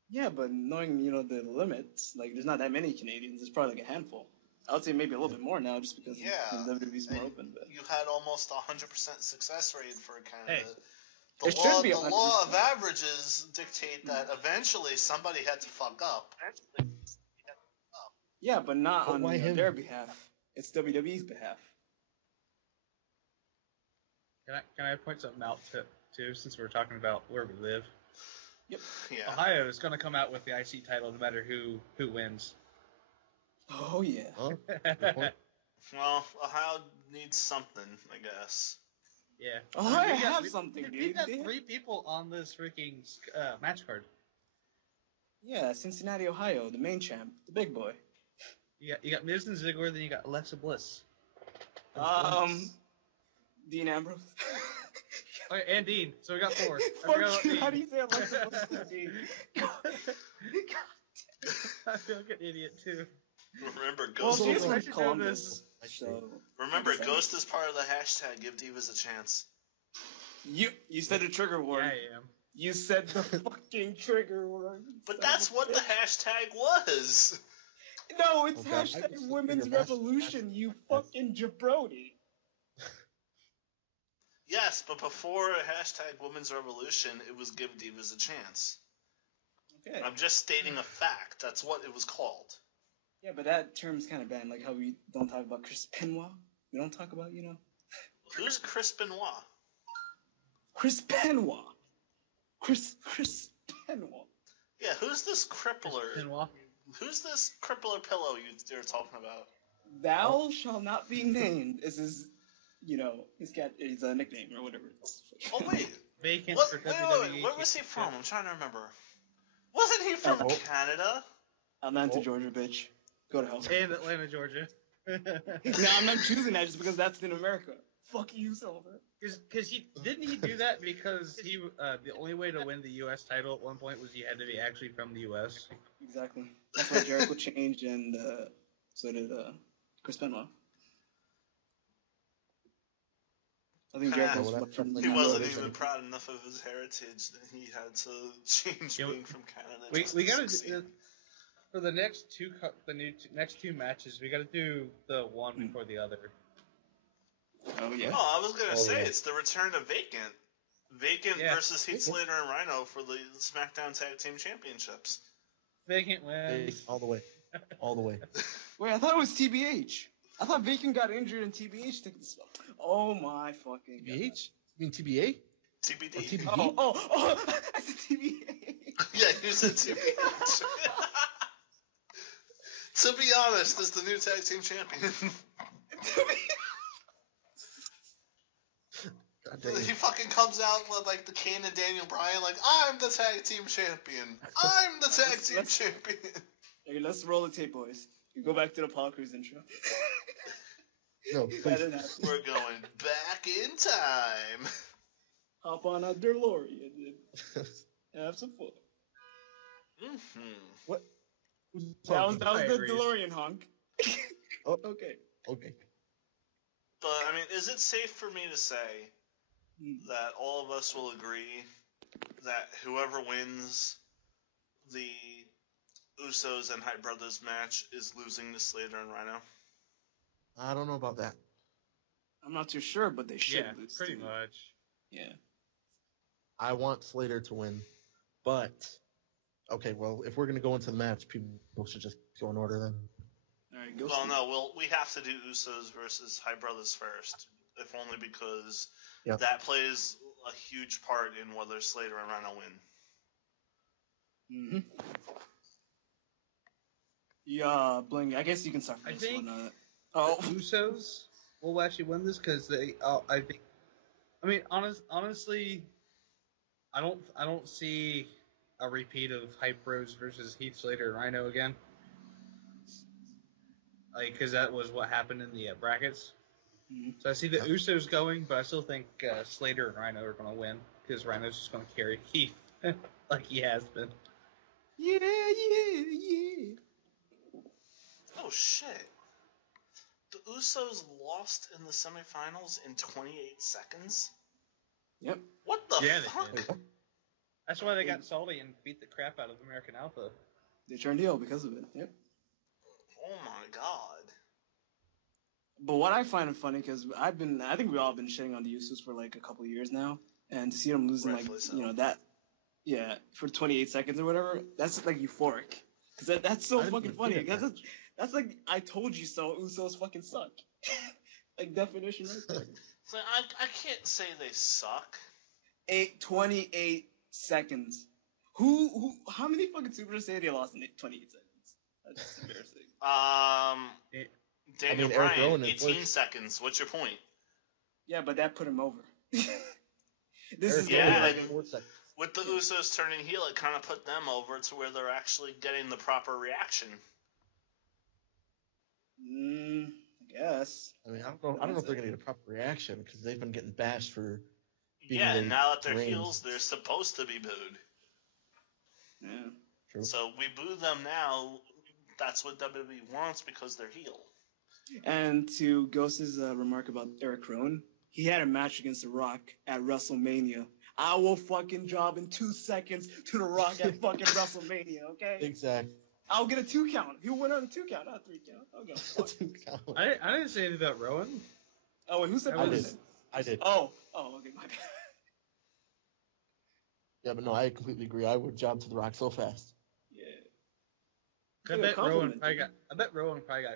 Yeah, but knowing, the limits, there's not that many Canadians. There's probably a handful. I would say maybe a little bit more now just because WWE's more open. But you had almost 100% success rate for Canada. Hey, the law of averages dictate that eventually somebody had to fuck up. Yeah, but not on their behalf. It's WWE's behalf. Can I point something out too, since we're talking about where we live? Yep. Yeah. Ohio is going to come out with the IC title no matter who wins. Oh, yeah. Well, Ohio needs something, I guess. Yeah. Ohio have something, dude. We've got 3 people on this freaking match card. Yeah, Cincinnati, Ohio, the main champ, the big boy. You got Miz and Ziggler, then you got Alexa Bliss. Dean Ambrose. Okay, and Dean. So we got 4. Fuck you. How do you say Alexa Bliss and Dean? I feel like an idiot too. Remember, Ghost. Well, she's from Columbus. Remember, Ghost is part of the hashtag. Give Divas a chance. You said the trigger word. Yeah, I am. You said the fucking trigger word. But that's what the hashtag was. No, it's hashtag Women's Revolution. You fucking jabroni. Yes, but before hashtag Women's Revolution, it was Give Divas a Chance. Okay. I'm just stating a fact. That's what it was called. Yeah, but that term's kind of banned. Like how we don't talk about Chris Benoit. We don't talk about, Who's Chris Benoit? Chris Benoit. Chris Benoit. Yeah, who's this crippler? Benoit. Who's this crippler pillow you're talking about? Thou shall not be named. Is his, his cat is a nickname or whatever. Oh wait, Vacant what? for Wait, WWE. where was he from? I'm trying to remember. Wasn't he from Canada? Atlanta, Georgia, bitch. Go to hell. In Atlanta, Georgia. No, I'm not choosing that just because that's in America. Fuck you, Silver. Because he do that because he the only way to win the U.S. title at one point was he had to be actually from the U.S. Exactly. That's why Jericho changed, and so did Chris Benoit. I think Jericho was from He wasn't even proud enough of his heritage that he had to change being from Canada. We gotta do, for the next next two matches. We gotta do the one before the other. Oh yeah. Oh, I was gonna say it's the return of Vacant versus Heath Slater and Rhino for the SmackDown Tag Team Championships. Vacant wins all the way. Wait, I thought it was TBH. I thought Vacant got injured and TBH took the spot. Oh my fucking god. TBH? You mean TBA? TBD. Or TBD? Oh, I said TBA. Yeah, you said TBH. To be honest, is the new tag team champion. He fucking comes out with like the Kane and Daniel Bryan, like, I'm the tag team champion. I'm the tag team champion. Okay, let's roll the tape, boys. You go back to the Paul Cruz intro. No, please. We're going back in time. Hop on a DeLorean and have some fun. Mm-hmm. What? That was the DeLorean honk. Oh, okay. But, I mean, is it safe for me to say that all of us will agree that whoever wins the Usos and Hype Brothers match is losing to Slater and Rhino? I don't know about that. I'm not too sure, but they should lose. Pretty much. Yeah. I want Slater to win, but okay. Well, if we're gonna go into the match, people should just go in order then. All right, go. Well, no, we have to do Usos versus Hype Brothers first, if only because that plays a huge part in whether Slater and Rhino win. Mm-hmm. Yeah, Bling. I guess you can start from this one. The Usos will actually win this because they. I think. I mean, honestly, I don't see a repeat of Hype Bros versus Heath Slater and Rhino again. Like, because that was what happened in the brackets. Mm-hmm. So I see the Usos going, but I still think Slater and Rhino are going to win because Rhino's just going to carry Heath like he has been. Yeah. Oh shit! The Usos lost in the semifinals in 28 seconds? Yep. What the fuck? They did. That's why they got salty and beat the crap out of American Alpha. They turned heel because of it. Yep. Oh my god. But what I find funny, because I think we've all been shitting on the Usos for like a couple of years now, and to see them losing for 28 seconds or whatever, that's like euphoric. Because that's so fucking funny. That's like, I told you so, Usos fucking suck. Like, definition right there. So I can't say they suck. 28 seconds. How many fucking supers say they lost in 28 seconds? That's just embarrassing. Daniel Bryan, 18 seconds. What's your point? Yeah, but that put him over. With the Usos turning heel, it kind of put them over to where they're actually getting the proper reaction. I guess. I mean, I don't know if they're gonna get a proper reaction because they've been getting bashed for. And now that they're heels, they're supposed to be booed. Yeah. True. So we boo them now. That's what WWE wants because they're heel. And to Ghost's remark about Eric Rowan, he had a match against The Rock at WrestleMania. I will fucking job in 2 seconds to The Rock at fucking WrestleMania, okay? Exactly. I'll get a 2 count. He'll win on a 2 count, not a 3 count. I'll get a 2 count. I didn't say anything about Rowan. Oh, and who said I did. Oh, okay, my bad. Yeah, but no, I completely agree. I would job to The Rock so fast. I bet Rowan probably got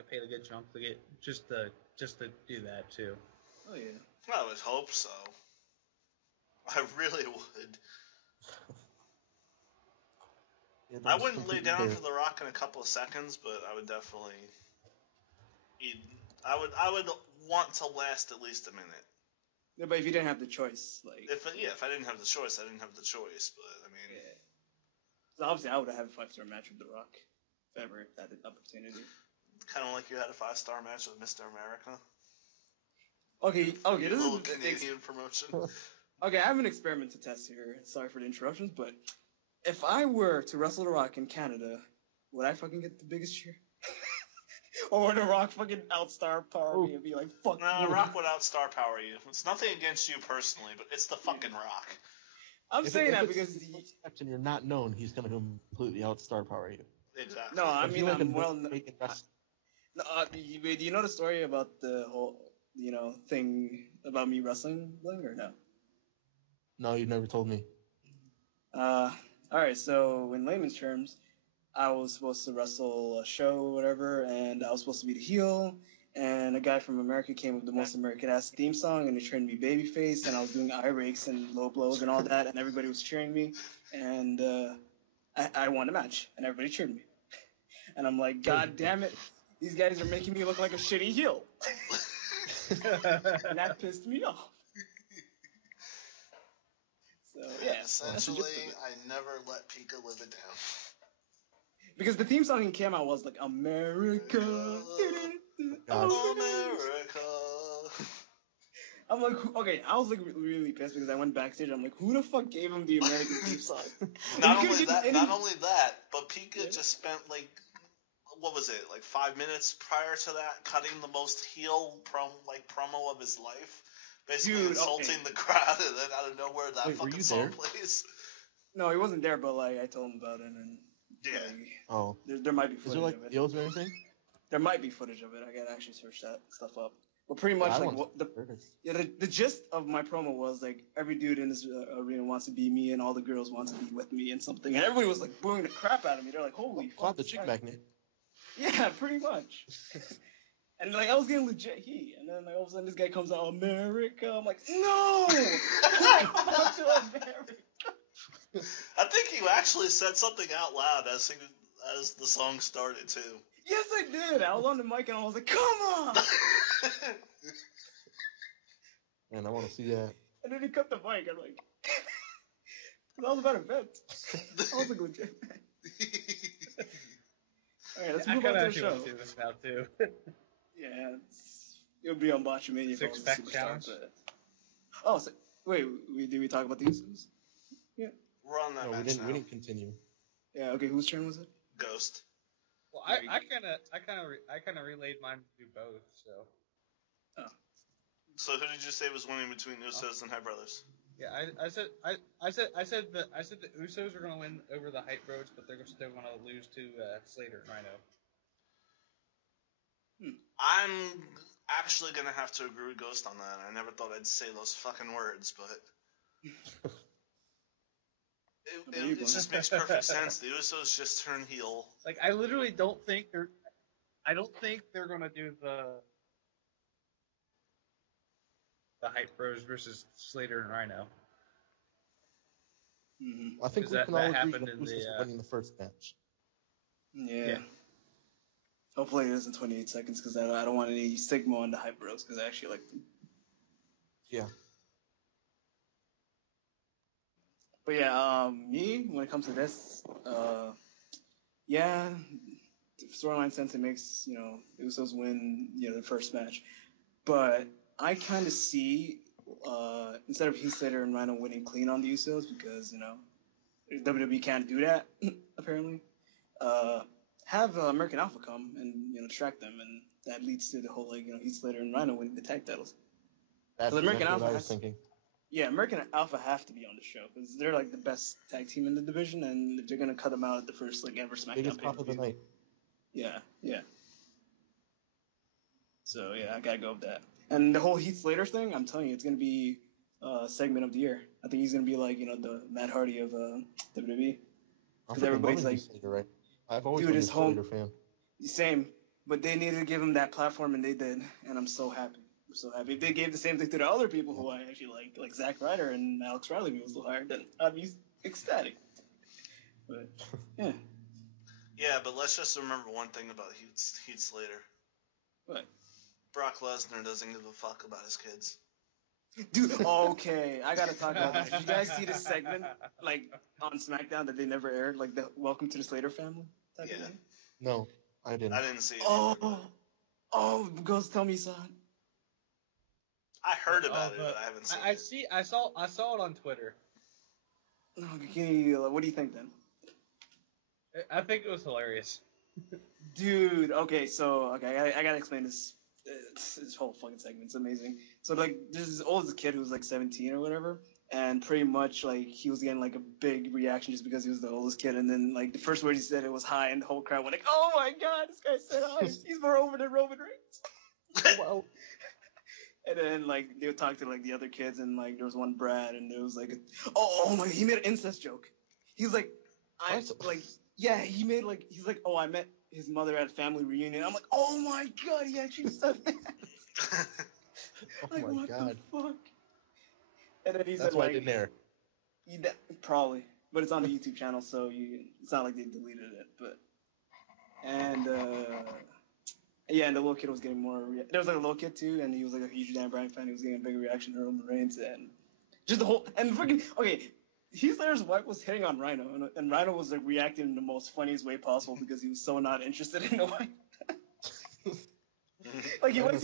paid a good chunk to get just to do that too. Oh yeah. I would hope so. I really would. I wouldn't lay down for The Rock in a couple of seconds, but I would definitely eat. I would want to last at least a minute. Yeah, but if you didn't have the choice, like If I didn't have the choice, I didn't have the choice. But I mean, yeah. So obviously I would have had a 5-star match with The Rock if ever had the opportunity. kind of like you had a 5-star match with Mr. America. Okay, this Little is Canadian promotion. okay. I have an experiment to test here. Sorry for the interruptions, but if I were to wrestle The Rock in Canada, would I fucking get the biggest cheer? Or would The Rock fucking outstar power me and be like, fuck No, you? Rock would outstar power you. It's nothing against you personally, but it's the fucking Rock. I'm saying that because and you're not known, he's going to completely outstar power you. Exactly. no, I mean I'm well. No, No, do you know the story about the whole thing about me wrestling, Bling, or no? No, you never told me. All right. So in layman's terms, I was supposed to wrestle a show or whatever, and I was supposed to be the heel. And a guy from America came with the most American-ass theme song, and they trained me babyface, and I was doing eye rakes and low blows and all that, and everybody was cheering me, and I won the match, and everybody cheered me. And I'm like, God damn it, these guys are making me look like a shitty heel. And that pissed me off. So, yeah. Essentially, I never let Pika live it down. Because the theme song in came out was like, America. America. I'm like, okay, I was like really pissed because I went backstage. I'm like, who the fuck gave him the American theme song? Not only that, but Pika just spent like, what was it, like 5 minutes prior to that, cutting the most heel promo of his life, basically insulting the crowd, and then out of nowhere that fucking song plays. No, he wasn't there, but like I told him about it, and there might be footage of it. Is there like deals or anything? There might be footage of it. I gotta actually search that stuff up. But pretty much the gist of my promo was like every dude in this arena wants to be me, and all the girls want to be with me and something, and everybody was like booing the crap out of me. They're like, holy fuck, the chick magnet. Yeah, pretty much. And like I was getting legit heat, and then like all of a sudden this guy comes out, America. I'm like, no, fuck to America. I think you actually said something out loud as the song started too. Yes, I did. I was on the mic and I was like, come on. Man, I want to see that. And then he cut the mic. I'm like, that was about a vent. I was like legit. All right, let's move on to the show. I see this now too. Yeah, it'll be on Botchamania. Six-pack challenge. Wait, did we talk about the Usos? Yeah. We're on that match now. We didn't continue. Yeah. Okay. Whose turn was it? Ghost. Well, I kind of relayed mine to do both. So. Oh. So who did you say was winning between Usos and Hype Brothers? Yeah, I said the Usos are going to win over the Hype Bros, but they're still going to lose to Slater and Rhino. I'm actually going to have to agree with Ghost on that. I never thought I'd say those fucking words, but it just makes perfect sense. The Usos just turn heel. Like I literally don't think they're going to do the Hype Bros versus Slater and Rhino. Mm-hmm. I think we can all agree that Usos are winning the first match. Yeah. Hopefully it isn't 28 seconds because I don't want any stigma on the Hype Bros because I actually like them. Yeah. But yeah, me, when it comes to this, the storyline sense it makes, the Usos win, the first match. But I kind of see, instead of Heath Slater and Rhino winning clean on the Usos because, WWE can't do that, apparently, have American Alpha come and, distract them, and that leads to the whole, Heath Slater and Rhino winning the tag titles. That's American Alpha what I was thinking. Yeah, American Alpha have to be on the show because they're like the best tag team in the division, and they're gonna cut them out at the first ever SmackDown biggest pop of the night. Yeah. So yeah, I gotta go with that. And the whole Heath Slater thing, I'm telling you, it's gonna be a segment of the year. I think he's gonna be like the Matt Hardy of WWE. Because everybody's like, Slater, right? I've always been a Slater fan. Same, but they needed to give him that platform, and they did, and I'm so happy. I'm so happy. If they gave the same thing to the other people who I actually like Zack Ryder and Alex Riley, who was still hired, then I'd be ecstatic. But yeah, Yeah, but let's just remember one thing about Heath Slater. what? Brock Lesnar doesn't give a fuck about his kids. Dude, okay, I gotta talk about this. Did you guys see the segment like on SmackDown that they never aired, like the Welcome to the Slater family type Yeah. of thing? No, I didn't. I didn't see it. Oh, Ghost, tell me, son. I heard about it, but I haven't seen it. I saw it on Twitter. Okay, what do you think then? I think it was hilarious. Dude, okay, I gotta explain this whole fucking segment. It's amazing. So like, there's this oldest kid who's like 17 or whatever, and pretty much like he was getting like a big reaction just because he was the oldest kid, and then like the first word he said it was hi, and the whole crowd went like, "Oh my god, this guy said hi! He's more over than Roman Reigns." Well, And then like they would talk to like the other kids, and like there was one Brad, and there was like, oh my, he made an incest joke. He's like, he made like, he's like, oh, I met his mother at a family reunion. I'm like, oh my god, he actually said that. oh Like, my what god. the fuck? And then he That's said why like, I didn't air. probably, but it's on the YouTube channel, so it's not like they deleted it. But and and the little kid was getting more. There was like a little kid too, and he was like a huge Dan Bryan fan. He was getting a big reaction to Roman Reigns, and just the whole and freaking okay. Heath Slater's wife was hitting on Rhino, and Rhino was like reacting in the most funniest way possible because he was so not interested in the wife. Like he likes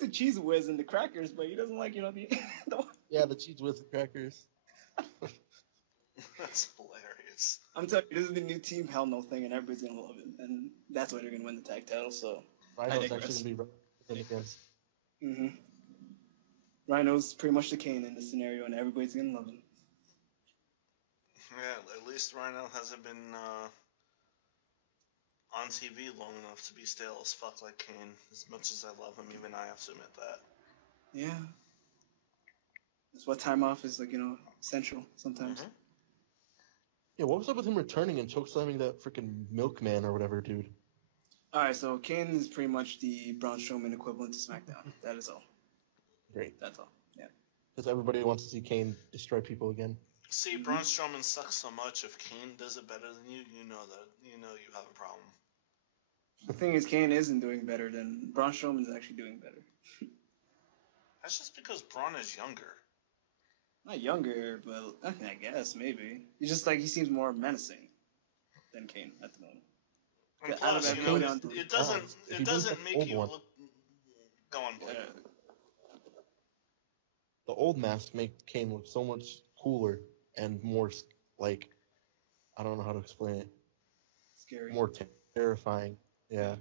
the cheese whiz and the crackers, but he doesn't like the cheese whiz and crackers. That's hilarious. I'm telling you, this is the new Team Hell No thing, and everybody's gonna love it, and that's why they're gonna win the tag title. So Rhino's actually gonna be against. Mm-hmm. Rhino's pretty much the Kane in this scenario, and everybody's gonna love him. Yeah, at least Rhino hasn't been on TV long enough to be stale as fuck like Kane. As much as I love him, even I have to admit that. Yeah. That's why time off is like, essential sometimes. Mm-hmm. Yeah, what was up with him returning and chokeslamming that freaking milkman or whatever, dude? Alright, so Kane is pretty much the Braun Strowman equivalent to SmackDown. That is all. Great. That's all. Yeah. Because everybody wants to see Kane destroy people again. See, Braun Strowman sucks so much. If Kane does it better than you, you know you have a problem. The thing is, Kane isn't doing better than Braun Strowman's actually doing better. That's just because Braun is younger. Not younger, but I guess maybe. He's just like he seems more menacing than Kane at the moment. And plus, it doesn't make you look. Go on, Blake. The old mask made Kane look so much cooler and more like, I don't know how to explain it. Scary. More terrifying. Yeah.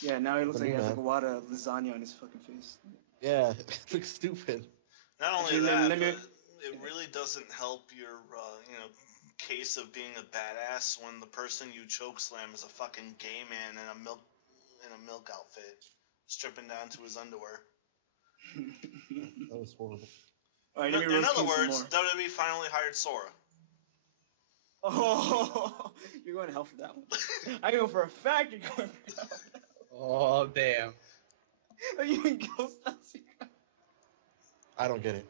Yeah, now he looks like he has like a wad of lasagna on his fucking face. Yeah, it looks stupid. Not only that, but it really doesn't help your, case of being a badass when the person you chokeslam is a fucking gay man in a milk outfit, stripping down to his underwear. That was horrible. Right, in other words, WWE finally hired Sora. Oh, you're going to hell for that one. I know for a fact you're going to hell. Oh, damn. Are you in Ghostbusters? I don't get it.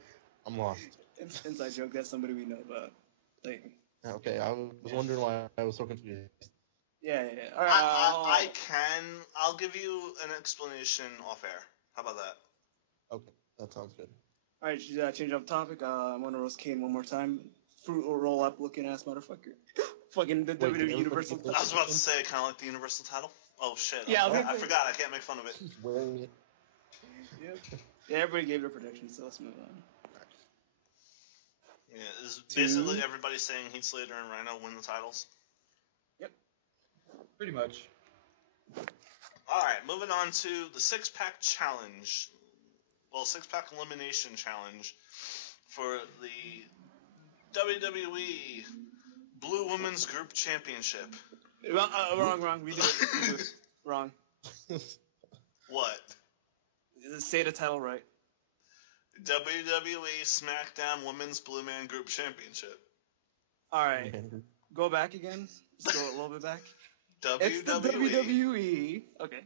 I'm lost. It's an inside joke. That's somebody we know about. Like, okay, I was wondering why I was so confused. Yeah. All right, I'll give you an explanation off air. How about that? Okay, that sounds good. All right, change up topic. I'm going to roast Kane one more time. Fruit roll up looking ass motherfucker. Fucking the WWE Universal title. I was about to say kind of like the Universal title. Oh shit! Yeah, I forgot. I can't make fun of it. He's wearing it. Yep. Yeah, everybody gave their predictions, so let's move on. Yeah, is basically everybody saying Heath Slater and Rhino win the titles. Yep. Pretty much. All right, moving on to the six-pack challenge. Well, six-pack elimination challenge for the WWE Blue Women's Group Championship. Wrong. Redo it. Wrong. What? Say the title right. WWE SmackDown Women's Blue Man Group Championship. All right. Go back again. Just go a little bit back. WWE. It's the WWE. Okay.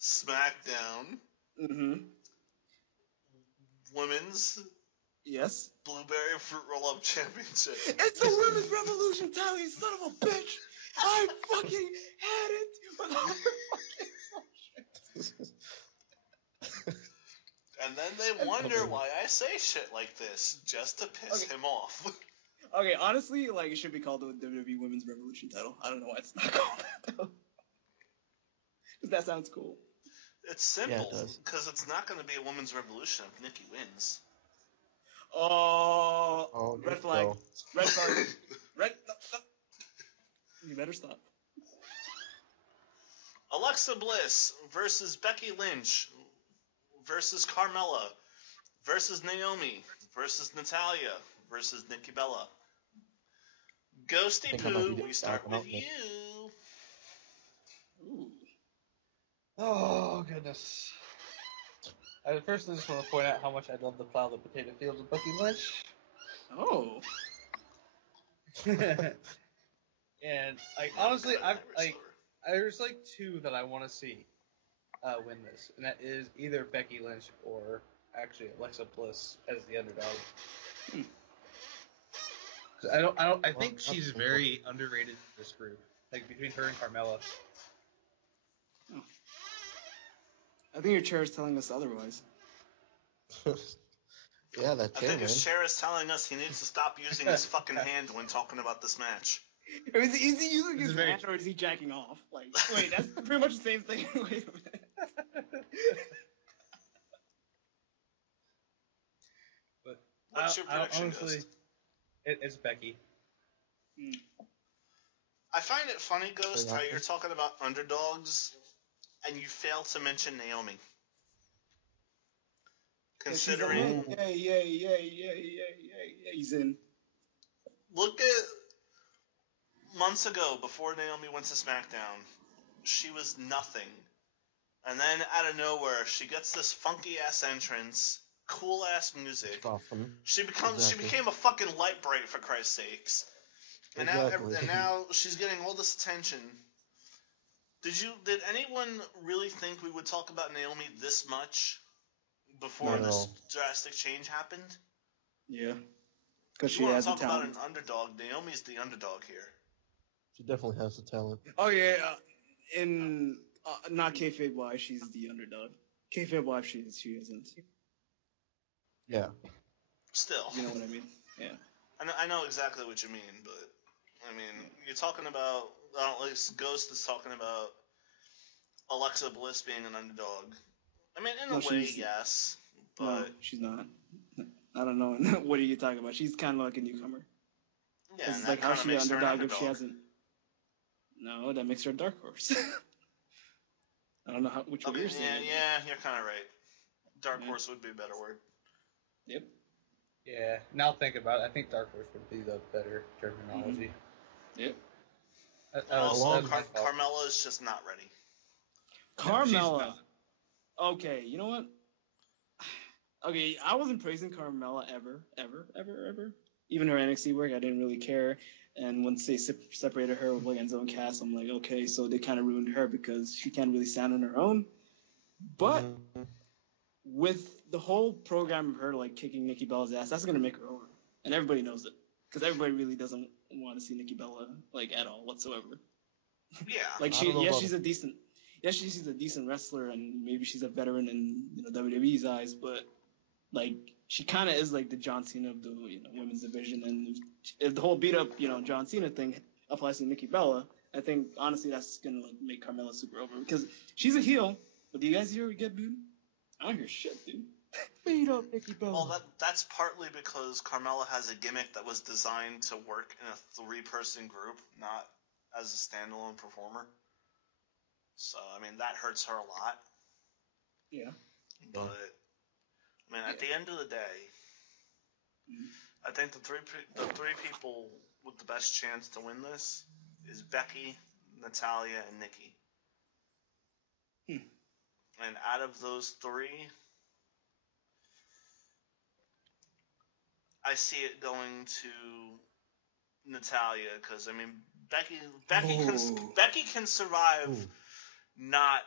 SmackDown. Mm-hmm. Women's Yes. Blueberry Fruit Roll-Up Championship. It's the Women's Revolution title, you son of a bitch! I fucking had it with all your fucking And then they wonder why I say shit like this, just to piss him off. Okay, honestly, like, it should be called the WWE Women's Revolution title. I don't know why it's not called that, though. Because that sounds cool. It's simple, because it's not going to be a women's revolution if Nikki wins. Oh, red flag. Red flag. Red. No. You better stop. Alexa Bliss versus Becky Lynch versus Carmella versus Naomi versus Natalia versus Nikki Bella. Ghosty Poo, we start with you. Ooh. Oh, goodness. I first just want to point out how much I love the plow the potato fields of Becky Lynch. Oh. And, like, honestly, there's, like, two that I want to see win this. And that is either Becky Lynch or, actually, Alexa Bliss as the underdog. I think she's very underrated in this group. Like, between her and Carmella. Oh. I think your chair is telling us otherwise. Yeah, that chair, I think his chair is telling us he needs to stop using his fucking hand when talking about this match. Is he using his hand or is he jacking off? Like, wait, that's pretty much the same thing. Wait a minute. But what's your prediction, honestly, Ghost? It's Becky. I find it funny, Ghost, how you're talking about underdogs and you fail to mention Naomi. Considering... Yeah, he's in. Look at months ago, before Naomi went to SmackDown, she was nothing. And then out of nowhere, she gets this funky-ass entrance, cool-ass music. Awesome. She became a fucking light bright, for Christ's sakes. And now she's getting all this attention. Did anyone really think we would talk about Naomi this much before this drastic change happened? Yeah. Because she want has to the talk talent. about an underdog. Naomi's the underdog here. She definitely has the talent. Oh, yeah. In not kayfabe-wise, she's the underdog. Kayfabe-wise, she isn't. Yeah. Still. You know what I mean? Yeah. I know exactly what you mean, but, I mean, you're talking about, at least Ghost is talking about Alexa Bliss being an underdog. I mean, in a way, yes, but... No, she's not. I don't know. What are you talking about? She's kind of like a newcomer. Yeah, and it's that like, kind how's of she makes her an underdog if underdog. she hasn't... No, that makes her a dark horse. I don't know which one you're saying. Yeah, you're kind of right. Dark horse would be a better word. Yep. Yeah, now think about it. I think Dark Horse would be the better terminology. Yep. Carmella is just not ready. Carmella. Okay, you know what? Okay, I wasn't praising Carmella ever. Even her NXT work, I didn't really care. And once they separated her with like Enzo and Cass, I'm like, okay, so they kind of ruined her because she can't really stand on her own. But with the whole program of her like kicking Nikki Bella's ass, that's gonna make her over, and everybody knows it because everybody really doesn't want to see Nikki Bella like at all whatsoever. Yeah, like she's a decent wrestler, and maybe she's a veteran in WWE's eyes, but like she kind of is like the John Cena of the women's division, and if the whole beat up John Cena thing applies to Nikki Bella, I think honestly that's gonna like make Carmella super over because she's a heel. But do you guys hear her get booed? I don't hear shit, dude. Beat up Nikki Bella. Well, that's partly because Carmella has a gimmick that was designed to work in a 3-person group, not as a standalone performer. So, I mean, that hurts her a lot. Yeah. But, I mean, at the end of the day, I think the three people with the best chance to win this is Becky, Natalia, and Nikki. And out of those 3, I see it going to Natalia because I mean Becky can survive not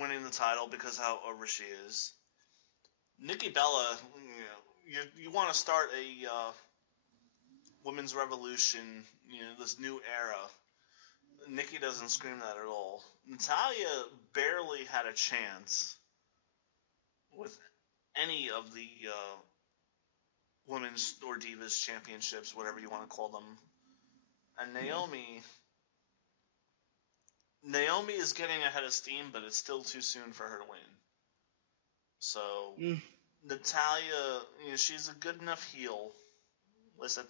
winning the title because how over she is. Nikki Bella, you want to start a women's revolution, this new era. Nikki doesn't scream that at all. Natalya barely had a chance with any of the women's or divas championships, whatever you want to call them. And Naomi is getting ahead of steam, but it's still too soon for her to win. So Natalya, she's a good enough heel. At least I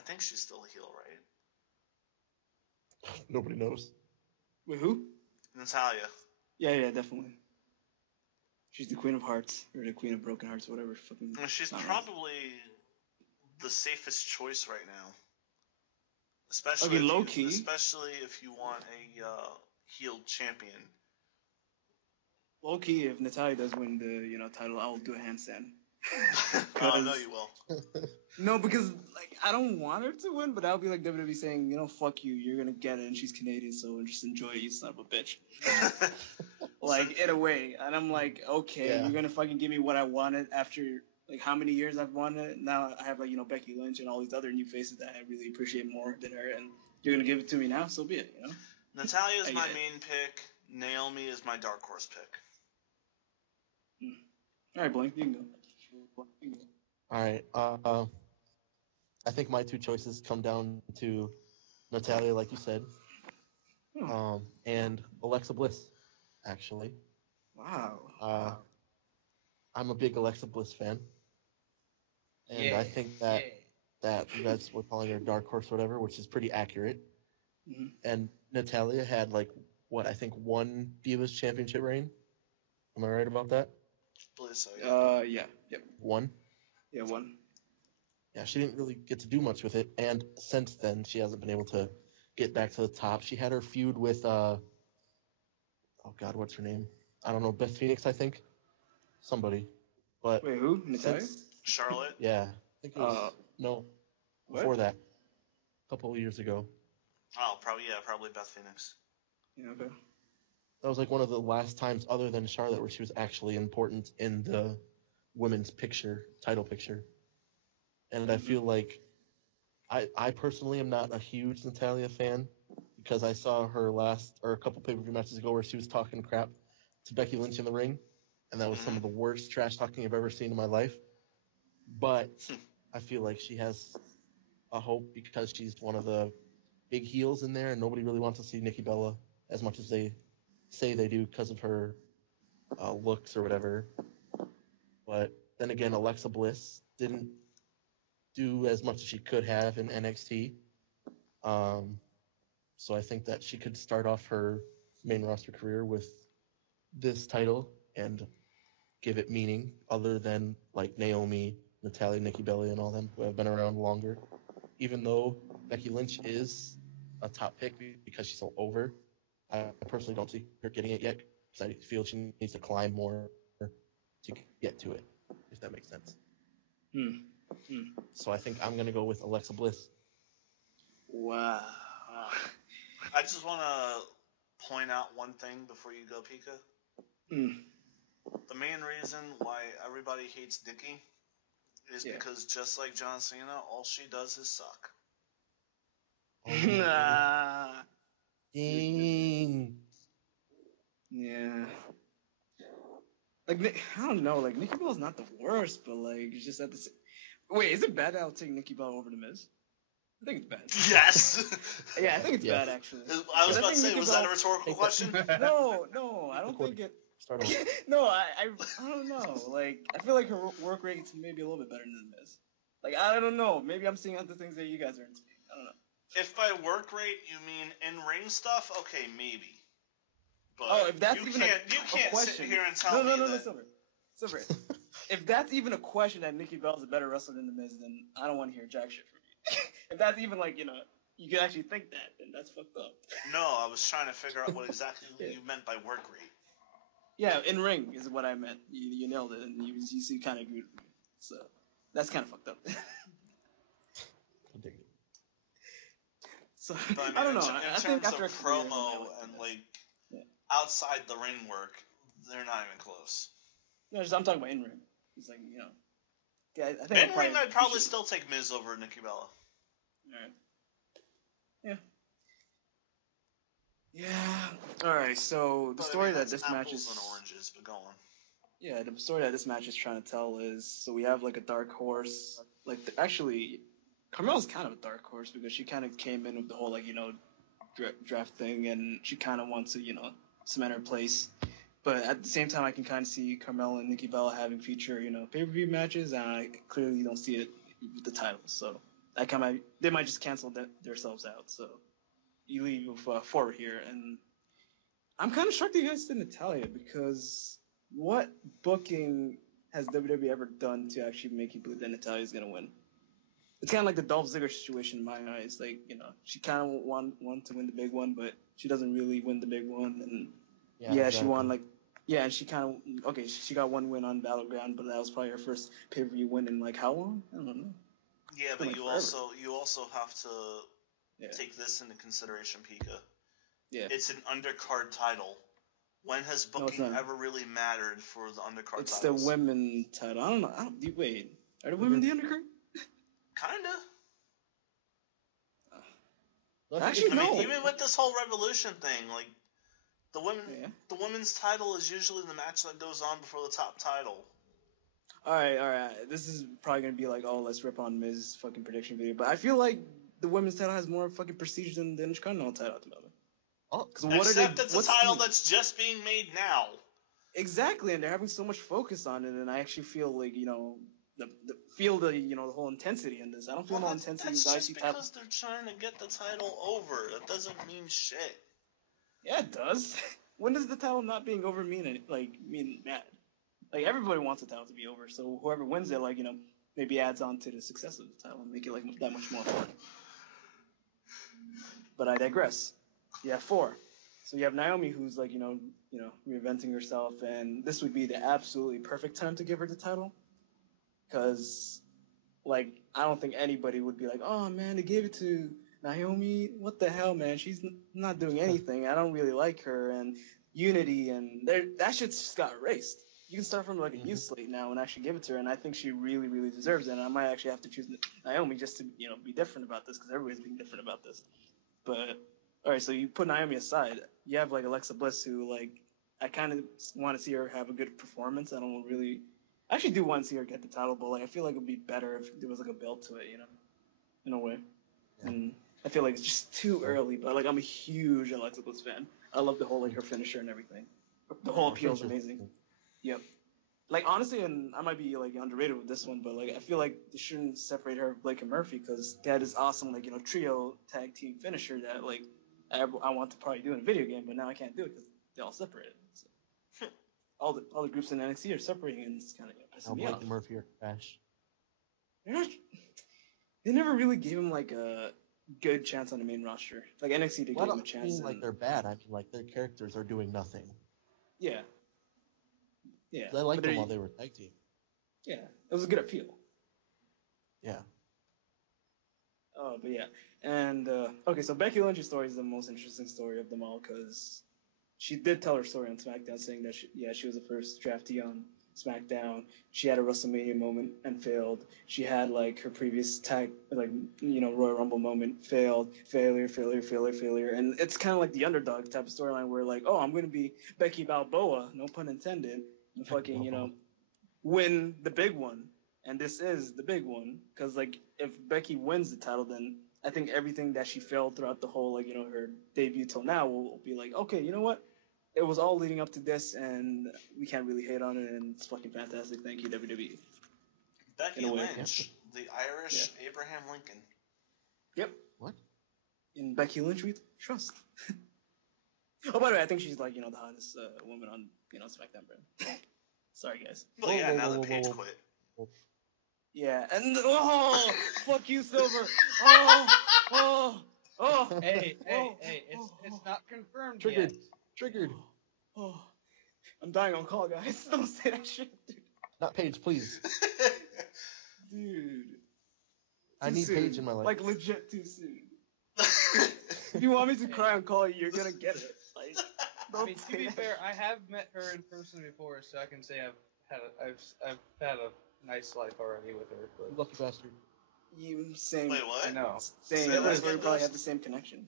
think she's still a heel, right? Nobody knows. Wait, who? Natalya. Yeah, definitely. She's the Queen of Hearts, or the Queen of Broken Hearts, whatever. Fucking. She's probably the safest choice right now. Especially low key. Especially if you want a heel champion. Low key, if Natalya does win the title, I will do a handstand. Oh, I know you will. No, because I don't want her to win, but I'll be like WWE saying, fuck you, you're gonna get it, and she's Canadian, so just enjoy it, you son of a bitch. In a way, and I'm like, okay, You're gonna fucking give me what I wanted after how many years I've wanted it. Now I have Becky Lynch and all these other new faces that I really appreciate more than her, and you're gonna give it to me now, so be it, Natalya is my main pick. Naomi is my dark horse pick. All right, Blank, you can go. All right. I think my two choices come down to Natalya, like you said, and Alexa Bliss, actually. Wow. I'm a big Alexa Bliss fan. And I think that you guys were calling her dark horse or whatever, which is pretty accurate. Mm-hmm. And Natalya had I think one Divas Championship reign. Am I right about that? Bliss, so yeah. Yeah. Yep. One? Yeah, one. Yeah, she didn't really get to do much with it, and since then she hasn't been able to get back to the top. She had her feud with oh god, what's her name? I don't know, Beth Phoenix, I think. Somebody. But wait, who? Natalya? Charlotte? Yeah. I think it was before that. A couple of years ago. Oh, probably Beth Phoenix. Yeah, okay. That was one of the last times other than Charlotte where she was actually important in the women's title picture. And I feel like I personally am not a huge Natalya fan because I saw her a couple pay-per-view matches ago where she was talking crap to Becky Lynch in the ring, and that was some of the worst trash talking I've ever seen in my life. But I feel like she has a hope because she's one of the big heels in there, and nobody really wants to see Nikki Bella as much as they say they do because of her looks or whatever. But then again, Alexa Bliss didn't do as much as she could have in NXT. So I think that she could start off her main roster career with this title and give it meaning other than Naomi, Natalya, Nikki Bella, and all them who have been around longer. Even though Becky Lynch is a top pick because she's so over, I personally don't see her getting it yet because I feel she needs to climb more to get to it, if that makes sense. So I think I'm going to go with Alexa Bliss. Wow. I just want to point out one thing before you go, Pika. The main reason why everybody hates Nikki is because just like John Cena, all she does is suck. Ding. Yeah. I don't know. Nikki Bella's not the worst, but it's just at the same. Wait, is it bad that I'll take Nikki Bella over The Miz? I think it's bad. Yes. Yeah, I think it's bad actually. I was about to say, was that a rhetorical question? No, I don't think it. No, I don't know. I feel like her work rate's maybe a little bit better than The Miz. I don't know. Maybe I'm seeing other things that you guys aren't seeing. I don't know. If by work rate you mean in-ring stuff, okay, maybe. But if that's you even can't question, sit here and tell me that. No, Silver. If that's even a question that Nikki Bella's a better wrestler than The Miz, then I don't want to hear jack shit from you. If that's even you can actually think that, then that's fucked up. No, I was trying to figure out what exactly you meant by work rate. Yeah, in ring is what I meant. You nailed it, and you kind of agreed with me. So that's kind of fucked up. So But, I don't know. In think terms after of promo and outside the ring work, they're not even close. No, I'm talking about in ring. It's Yeah, I think In ring, I'd probably still take Miz over Nikki Bella. All right. Yeah. Yeah. All right. So the story that this match is apples and oranges, but go on. Yeah, the story that this match is trying to tell is so we have like a dark horse. Like actually, Carmella's kind of a dark horse because she kind of came in with the whole draft thing, and she kind of wants to cement her place. But at the same time, I can kind of see Carmella and Nikki Bella having future pay-per-view matches, and I clearly don't see it with the titles. So they might just cancel themselves out. So you leave with forward here, and I'm kind of shocked that you guys did Natalia because what booking has WWE ever done to actually make you believe that Natalia is gonna win? It's kind of like the Dolph Ziggler situation in my eyes. Like she kind of want to win the big one, but she doesn't really win the big one. And exactly. She won and she kind of she got one win on Battleground, but that was probably her first pay-per-view win in like how long? I don't know. Yeah, but you also have to take this into consideration, Pika. Yeah. It's an undercard title. When has booking ever really mattered for the undercard it's titles? It's the women title. I don't know. Wait, are the women the undercard? Kinda. Actually, no. Even with this whole Revolution thing, like the women's title is usually the match that goes on before the top title. All right. This is probably gonna be like, oh, let's rip on Miz fucking prediction video, but I feel like the women's title has more fucking prestige than the Intercontinental title at the moment. Except it's a title that's just being made now. Exactly, and they're having so much focus on it, and I actually feel like the whole intensity in this. I don't feel no intensity in the IC title. That's just because they're trying to get the title over. That doesn't mean shit. Yeah, it does. When does the title not being over mean mad? Like everybody wants the title to be over, so whoever wins it, maybe adds on to the success of the title and make it that much more fun. But I digress. You have 4. So you have Naomi, who's reinventing herself, and this would be the absolutely perfect time to give her the title, because I don't think anybody would be like, oh man, they gave it to Naomi. What the hell, man? She's not doing anything. I don't really like her. And Unity and that shit just got erased. You can start from a new slate now and actually give it to her, and I think she really, really deserves it. And I might actually have to choose Naomi just to be different about this, because everybody's being different about this. But all right, so you put Naomi aside. You have Alexa Bliss, who I kind of want to see her have a good performance. I actually do want to see her get the title, but I feel like it would be better if there was a build to it, in a way. Yeah. And I feel like it's just too early, but I'm a huge Alexa Bliss fan. I love the whole her finisher and everything. The whole appeal is amazing. Yep. Honestly, and I might be underrated with this one, but I feel like they shouldn't separate her from Blake and Murphy, because they had this awesome trio tag team finisher that I want to probably do in a video game, but now I can't do it because they're all separated. So. all the groups in NXT are separating, and it's kind of pissing me off. Blake and Murphy are trash. They never really gave him a good chance on the main roster. NXT did give him a chance. They're bad. I mean their characters are doing nothing. Yeah. Yeah. I liked them while they were tag team. Yeah, it was a good appeal. Yeah. Oh, but yeah. And, okay, so Becky Lynch's story is the most interesting story of them all, because she did tell her story on SmackDown, saying that she was the first draftee on SmackDown. She had a WrestleMania moment and failed. She had her previous tag, Royal Rumble moment, failure. And it's kind of like the underdog type of storyline where I'm going to be Becky Balboa, no pun intended, and fucking, win the big one. And this is the big one, because if Becky wins the title, then I think everything that she failed throughout the whole her debut till now will be okay, you know what? It was all leading up to this, and we can't really hate on it, and it's fucking fantastic. Thank you, WWE. Becky Lynch, the Irish Abraham Lincoln. Yep. What? In Becky Lynch we trust. Oh, by the way, I think she's the hottest woman on SmackDown brand. Sorry, guys. Well, yeah, now that Paige quit. Yeah, and fuck you, Silver. Hey, it's not confirmed Triggered. yet. Triggered. I'm dying on call, guys. Don't say that shit, dude. Not Paige, please. Dude. I need Paige in my life. Legit too soon. If you want me to cry on call, you're gonna get it. To be fair, I have met her in person before, so I can say I've I've had a nice life already with her. But Lucky bastard. You same. Wait, what? I know. Same. Say that That's again, why we probably Dust? have the same connection.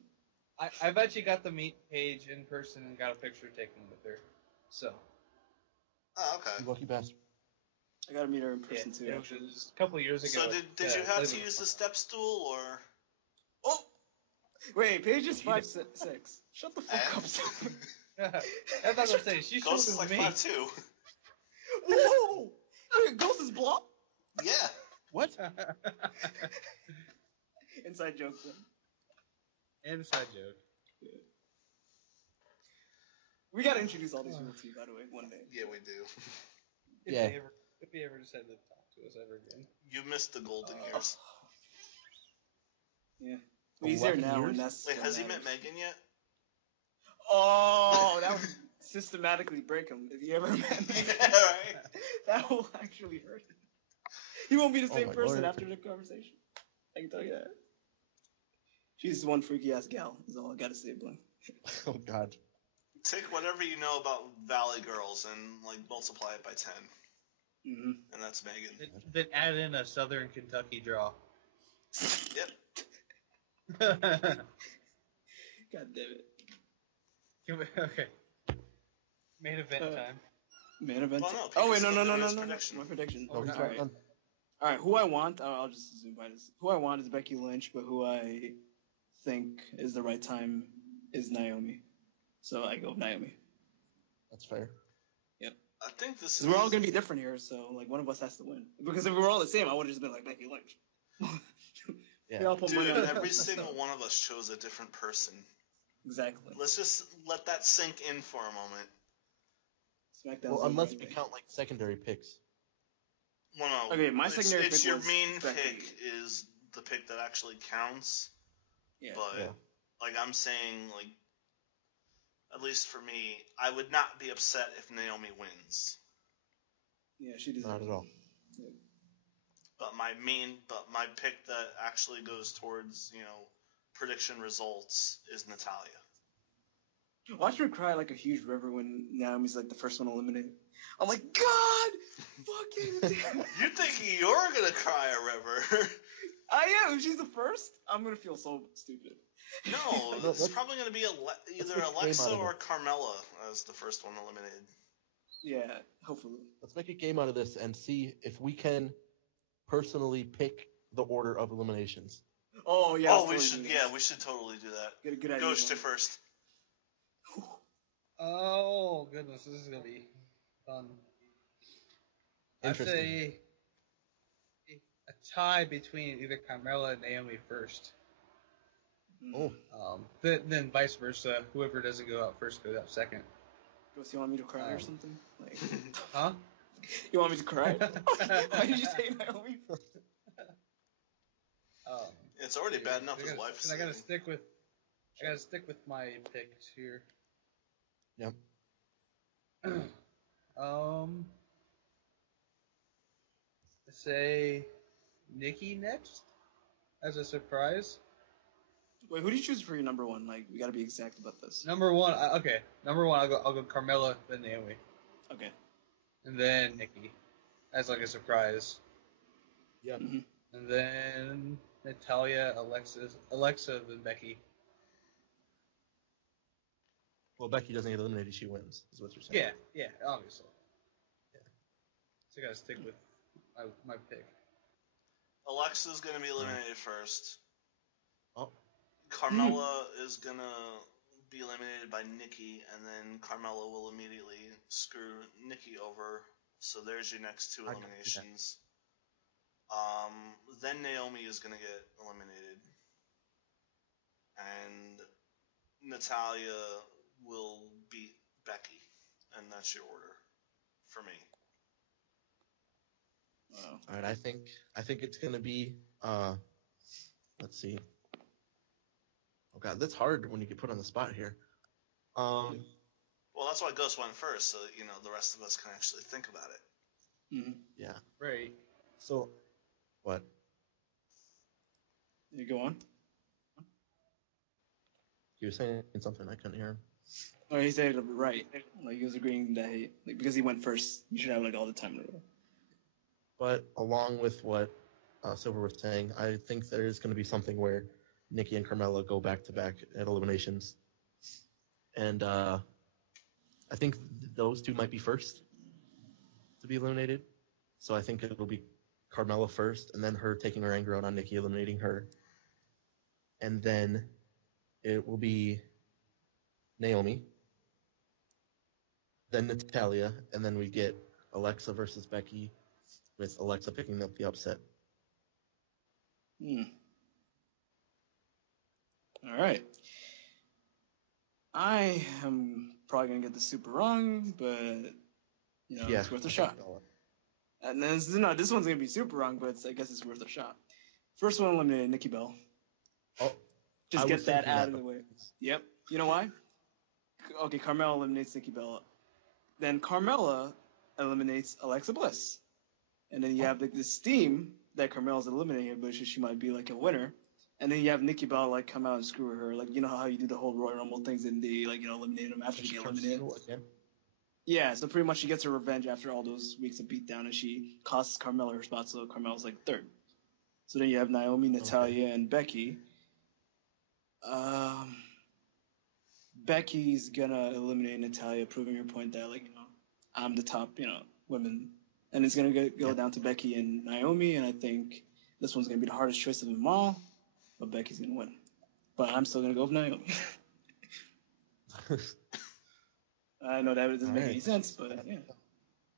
I've actually got to meet Paige in person and got a picture taken with her. So Oh, okay. You lucky bastard. I gotta meet her in yeah, person too. it Actually. was a couple of years ago. So did you have later to this use the month. step stool or? Oh, wait. Paige is Cheated. 5'6". Shut the fuck up. Sam. I'm not gonna say she's Ghost shorter is than like me. 5'2". Whoa! Wait, Ghost is blob. Yeah. What? Inside joke. Then. Inside joke. We gotta introduce all these people to you, by the way, one day. Yeah, we do. If Yeah. they ever decide to talk to us ever again. You missed the golden years. Yeah. Well, he's here 11 now, years? and that's. Wait, what has he met matters. Megan yet? Oh, that would systematically break him if he ever met me. Yeah, right. That will actually hurt him. He won't be the Oh same my person lord. after the conversation. I can tell you that. She's one freaky ass gal, is all I gotta say, Bling. Oh god. Take whatever you know about Valley girls and like multiply it by 10, Mm-hmm. and that's Megan. Then add in a Southern Kentucky draw. Yep. God damn it. Okay. Main event time. Man event. Well, no, Oh, wait, Pika's no. gonna do his prediction. My prediction. Oh, he's no. not Alright. done. Alright, who I want, I'll just zoom by this. Who I want is Becky Lynch, but who I think is the right time is Naomi. So I go with Naomi. That's fair. I think this is. Because we're all gonna be different here, so like one of us has to win. Because if we were all the same, I would have just been like Becky Lynch. Yeah. We all put Dude, money on every that. single one of us chose a different person. Exactly. Let's just let that sink in for a moment. SmackDown's Well, doing unless right we way. count like secondary picks. Well, no. Okay, my secondary it's pick your was main Becky. pick is the pick that actually counts. Yeah. But Yeah. like I'm saying, like at least for me, I would not be upset if Naomi wins. Yeah, she deserves Not at it. all. But my pick that actually goes towards, prediction results is Natalia. Watch her cry like a huge river when Naomi's like the first one eliminated. I'm like, God, fucking damn. You think you're gonna cry a river? I am. If she's the first, I'm gonna feel so stupid. No, No, it's probably gonna be either make a game Alexa out of or it. Carmella as the first one eliminated. Yeah, hopefully. Let's make a game out of this and see if we can personally pick the order of eliminations. Oh yeah. Oh, let's totally do this. we should totally do that. Get a good idea. Ghost to first. Oh goodness, this is gonna be fun. I'd Interesting. say a tie between either Carmella and Naomi first. Oh, Then vice versa. Whoever doesn't go out first goes out second. Ghost, you want me to cry or something? Like, Huh? you want me to cry? Why did you say Naomi? It's already bad enough his wife's. I gotta stick with my picks here. yep. Say Nikki next as a surprise. Wait, who do you choose for your number one? Like, we gotta be exact about this. Number one, okay. Number one, I'll go Carmella, then Naomi, Okay. and then Nikki as like a surprise, Yeah. Mm-hmm. and then Natalia, Alexa, then Becky. Well, Becky doesn't get eliminated; she wins. Is what you're saying? Yeah, obviously. Yeah. So I gotta stick with my pick. Alexa's gonna be eliminated first. Oh. Carmella is gonna be eliminated by Nikki, and then Carmella will immediately screw Nikki over. So there's your next two I can see that. eliminations. Then Naomi is gonna get eliminated, and Natalia will beat Becky, and that's your order for me. Wow. All right. I think it's gonna be. Let's see. Oh God, that's hard when you get put on the spot here. Well, that's why Ghost went first, so the rest of us can actually think about it. Mm-hmm. Yeah. Right. So, what? You go on. You were saying something I couldn't hear. Or he said it right. Like he was agreeing that because he went first, you should have like all the time in a row. But along with what Silver was saying, I think there is going to be something where Nikki and Carmella go back to back at eliminations, and I think those two might be first to be eliminated. So I think it'll be Carmella first, and then her taking her anger out on Nikki, eliminating her, and then it will be Naomi, then Natalia, and then we get Alexa versus Becky, with Alexa picking up the upset. All right. I am probably gonna get this super wrong, but it's worth a shot. And this one's gonna be super wrong, but I guess it's worth a shot. First one eliminated Nikki Bell. Oh, just get that out of the way. Yep. You know why? Okay, Carmella eliminates Nikki Bella. Then Carmella eliminates Alexa Bliss. And then you have like this team that Carmella's eliminating, but she might be like a winner. And then you have Nikki Bella like come out and screw her, like you know how you do the whole Royal Rumble things and they like eliminate them after she get eliminated. Yeah, so pretty much she gets her revenge after all those weeks of beatdown, and she costs Carmella her spot, so Carmella's like third. So then you have Naomi, Natalia, and Becky. Becky's gonna eliminate Natalia, proving her point that I'm the top women, and it's gonna go down to Becky and Naomi, and I think this one's gonna be the hardest choice of them all, but Becky's gonna win. But I'm still gonna go with Naomi. I know that doesn't make any sense, but yeah.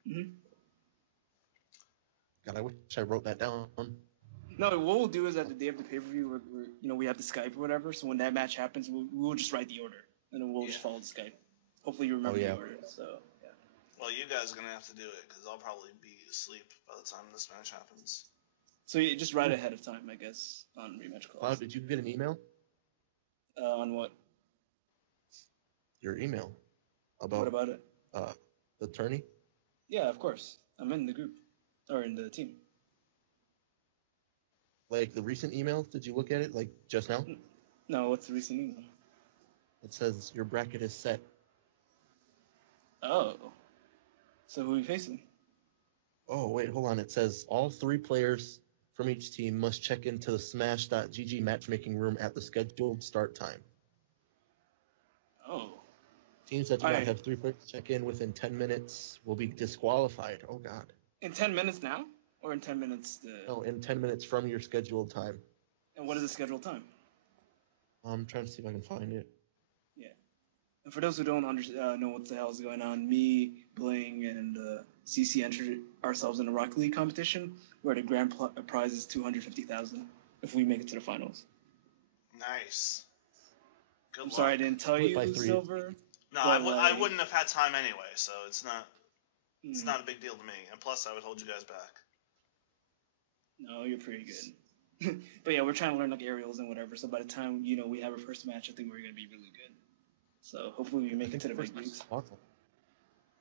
Mm-hmm. God, I wish I wrote that down. No, what we'll do is at the day of the pay-per-view, we have the Skype or whatever, so when that match happens, we'll just write the order, and then we'll just follow the Skype. Hopefully you remember the order, so, yeah. Well, you guys are going to have to do it, because I'll probably be asleep by the time this match happens. So you just write ahead of time, I guess, on rematch calls. Cloud, did you get an email? On what? Your email. What about it? The tourney? Yeah, of course. I'm in the group. Or in the team. Like the recent email? Did you look at it like just now? No, what's the recent email? It says your bracket is set. Oh. So who are we facing? Oh, wait, hold on. It says all 3 players from each team must check into the Smash.gg matchmaking room at the scheduled start time. Oh. Teams that do not have 3 players check in within 10 minutes will be disqualified. Oh, God. In 10 minutes now? Or in 10 minutes? No, in 10 minutes from your scheduled time. And what is the scheduled time? I'm trying to see if I can find it. Yeah. And for those who don't know what the hell is going on, me, Bling, and CC entered ourselves in a Rocket League competition where the grand prize is $250,000 if we make it to the finals. Nice. Good luck. Sorry I didn't tell you, Silver. No, I wouldn't have had time anyway, so it's not a big deal to me. And plus, I would hold you guys back. No, you're pretty good. But yeah, we're trying to learn like aerials and whatever. So by the time we have our first match, I think we're gonna be really good. So hopefully we make it to the big leagues.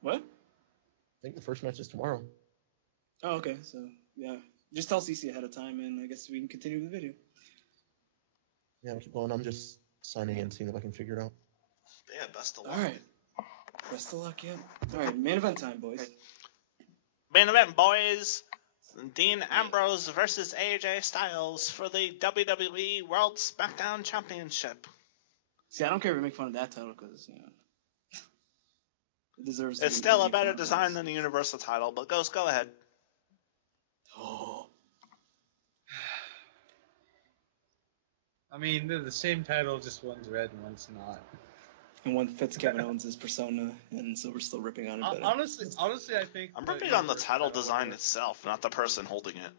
What? I think the first match is tomorrow. Oh, okay. So yeah, just tell CC ahead of time, and I guess we can continue the video. Yeah, keep going. I'm just signing in, seeing if I can figure it out. Yeah, best of luck. All right. Best of luck, yeah. All right, main event time, boys. Main event, boys. Dean Ambrose versus AJ Styles for the WWE World SmackDown Championship. See, I don't care if we make fun of that title because it deserves. It's still a better design than the Universal title, but go ahead. Oh. I mean, they're the same title, just one's red and one's not. And one fits Kevin Owens' persona, and so we're still ripping on it better. Honestly, I think I'm ripping on the title design itself, not the person holding it.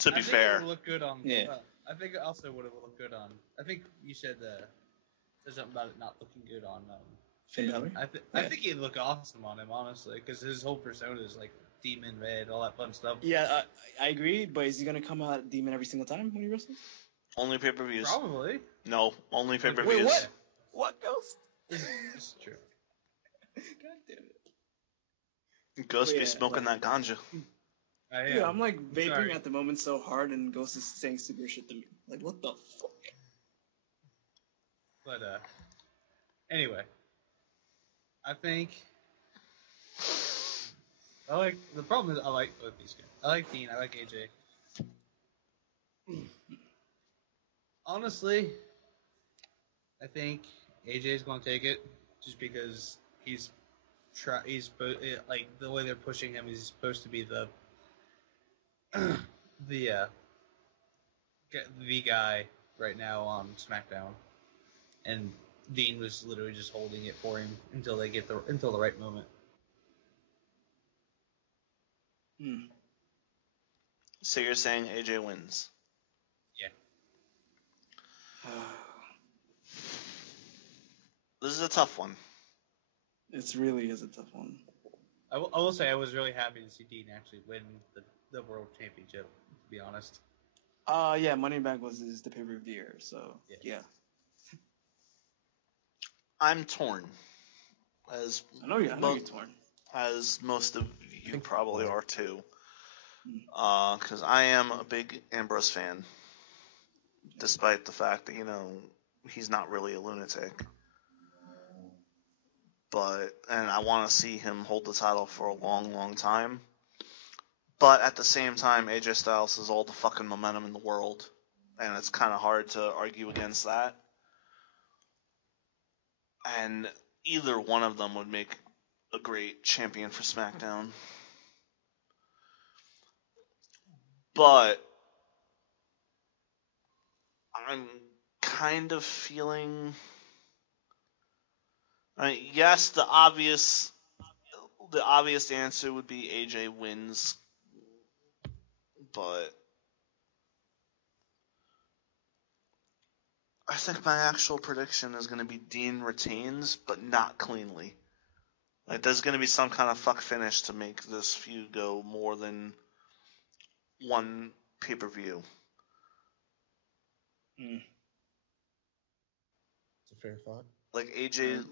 To be fair, I think it would look good on. Yeah. I think it also would have looked good on. I think you said there's something about it not looking good on. Finn Balor? I think he'd look awesome on him, honestly, because his whole persona is like demon red, all that fun stuff. Yeah, I agree, but is he gonna come out demon every single time when he wrestles? Only pay-per-views. Probably. No, only pay-per-views. Wait, what? What, Ghost? It's true. God damn it. Ghost be smoking that ganja. Yeah, I'm like vaping at the moment so hard, and Ghost is saying stupid shit to me. Like, what the fuck? But anyway, I think the problem is I like both these guys. I like Dean. I like AJ. Honestly, I think AJ is going to take it just because like the way they're pushing him. He's supposed to be the the uh, the guy right now on SmackDown, and Dean was literally just holding it for him until the right moment. So you're saying AJ wins? Yeah. This is a tough one. It really is a tough one. I will say I was really happy to see Dean actually win the world championship. To be honest. Yeah, Money in the Bank is the pay-per-view of the year, so yeah. I'm torn. I know you're torn. As most of you probably are too. Because I am a big Ambrose fan, despite the fact that he's not really a lunatic. And I want to see him hold the title for a long, long time. But at the same time, AJ Styles has all the fucking momentum in the world, and it's kind of hard to argue against that. And either one of them would make a great champion for SmackDown. But I'm kind of feeling... yes, the obvious answer would be AJ wins, but I think my actual prediction is going to be Dean retains, but not cleanly. Like, there's going to be some kind of fuck finish to make this feud go more than one pay-per-view. It's a fair thought. Like AJ,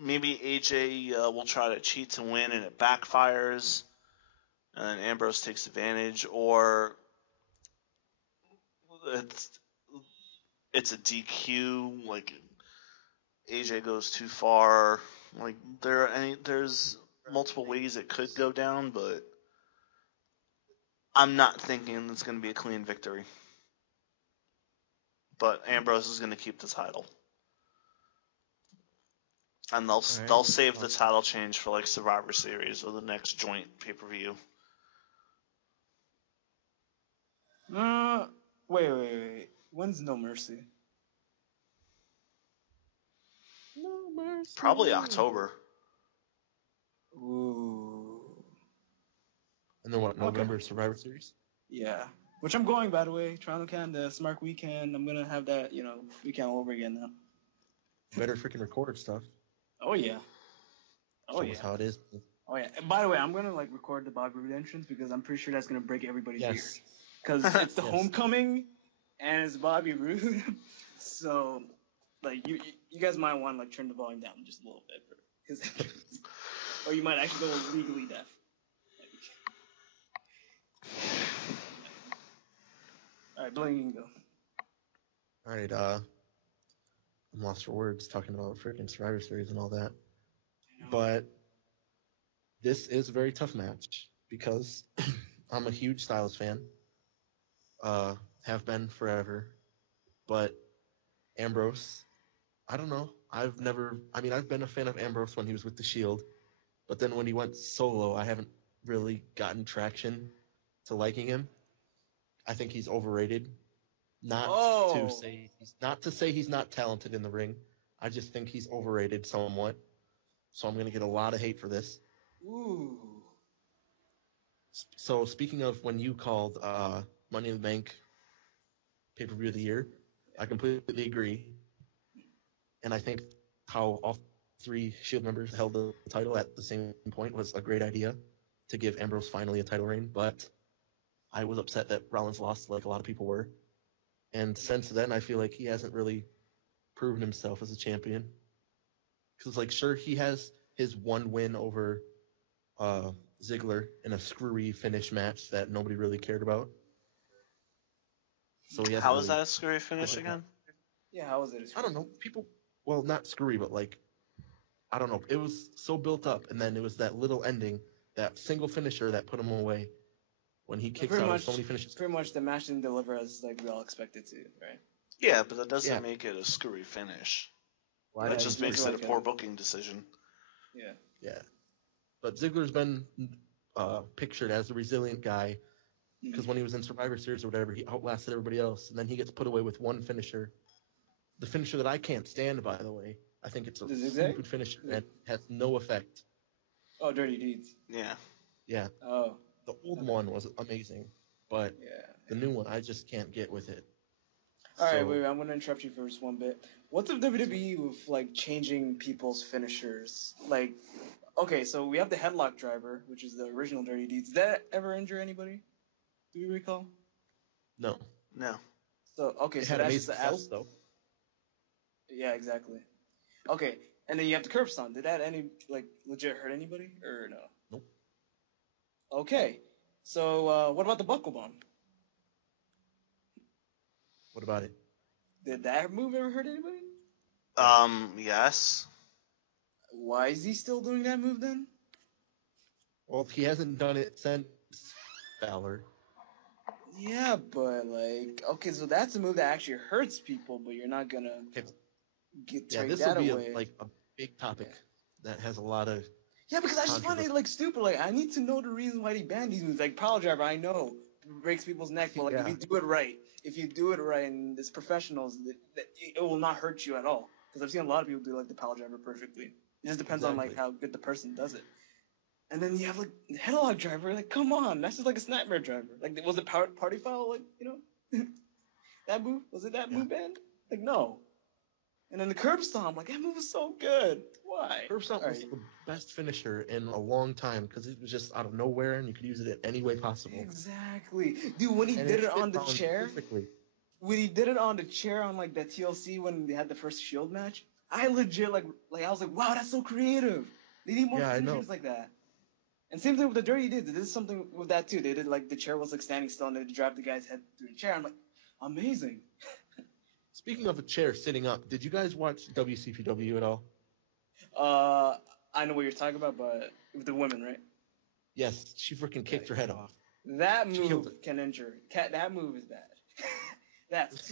maybe AJ will try to cheat to win and it backfires, and then Ambrose takes advantage, or it's a DQ. Like AJ goes too far. Like there's multiple ways it could go down, but I'm not thinking it's going to be a clean victory. But Ambrose is going to keep the title. And they'll save the title change for like Survivor Series or the next joint pay-per-view. Wait. When's No Mercy? No mercy. Probably October. Ooh. And then what? November Survivor Series? Yeah. Which I'm going, by the way. Toronto Canada, Smart Weekend. I'm gonna have that, weekend all over again now. Better freaking record stuff. Oh yeah. Show us how it is. Oh yeah. And by the way, I'm gonna record the Bobby Roode entrance because I'm pretty sure that's gonna break everybody's ear. Because it's the homecoming and it's Bobby Roode. So you guys might want to turn the volume down just a little bit, or you might actually go legally deaf. All right, Bling, you can go. All right, I'm lost for words talking about freaking Survivor Series and all that. But this is a very tough match because I'm a huge Styles fan. Have been forever. But Ambrose, I don't know. I've been a fan of Ambrose when he was with the Shield. But then when he went solo, I haven't really gotten traction to liking him. I think he's overrated. Not to say he's not talented in the ring. I just think he's overrated somewhat. So I'm going to get a lot of hate for this. Ooh. So speaking of when you called Money in the Bank pay-per-view of the year, I completely agree. And I think how all three Shield members held the title at the same point was a great idea to give Ambrose finally a title reign. But I was upset that Rollins lost, like a lot of people were. And since then, I feel like he hasn't really proven himself as a champion. Because, sure, he has his one win over Ziggler in a screwy finish match that nobody really cared about. So How was that a screwy finish again? Yeah, how was it? I don't know. People, well, not screwy, but I don't know. It was so built up, and then it was that little ending, that single finisher that put him away when he kicks out of so many finishes. Pretty much, the match didn't deliver as like we all expected to, right? Yeah, but that doesn't Yeah. make it a screwy finish. Why That did just you makes say it a like poor booking decision. Yeah. Yeah. But Ziggler's been pictured as the resilient guy because when he was in Survivor Series or whatever, he outlasted everybody else, and then he gets put away with one finisher. The finisher that I can't stand, by the way. I think it's a The zigzag? stupid finisher and has no effect. Oh, Dirty Deeds. Yeah. Yeah. Oh. The old Okay. one was amazing, but Yeah. the new one, I just can't get with it. All right, wait, I'm gonna interrupt you for just one bit. What's up WWE with like changing people's finishers? Like, okay, so we have the headlock driver, which is the original Dirty Deeds. Did that ever injure anybody? Do you recall? No. No. So okay, It so had that's just amazing the cells, though. Yeah, exactly. Okay, and then you have the curb stomp. Did that any like legit hurt anybody or no? Nope. Okay, so what about the buckle bomb? What about it? Did that move ever hurt anybody? Yes. Why is he still doing that move then? Well, he hasn't done it since Balor. Yeah, but like, okay, so that's a move that actually hurts people, but you're not gonna take This that will be away. a big topic that has a lot of. Yeah, because I just find it like stupid. Like, I need to know the reason why he banned these moves. Like, Power Driver, I know breaks people's neck, but like Yeah. if you do it right, and it's professionals, it will not hurt you at all. Because I've seen a lot of people do like the Power Driver perfectly. It just depends on like how good the person does it. And then you have like the headlock driver. Like, come on, that's just like a snapmare driver. Like, was it party foul? Like, that move, was it that move banned? Like, no. And then the curb stomp, like that move was so good. Why? Curb stomp was the best finisher in a long time because it was just out of nowhere and you could use it in any way possible. Exactly, dude. When he did it on the chair, when he did it on the chair on like that TLC when they had the first Shield match, I legit like I was like, wow, that's so creative. They need more finishers like that. And same thing with the Dirty Deeds. They did something with that too. They did like the chair was like standing still and they dropped the guy's head through the chair. I'm like, amazing. Speaking of a chair sitting up, did you guys watch WCPW at all? I know what you're talking about, but with the women, right? Yes, she freaking kicked her head off. That move can injure. That move is bad. That's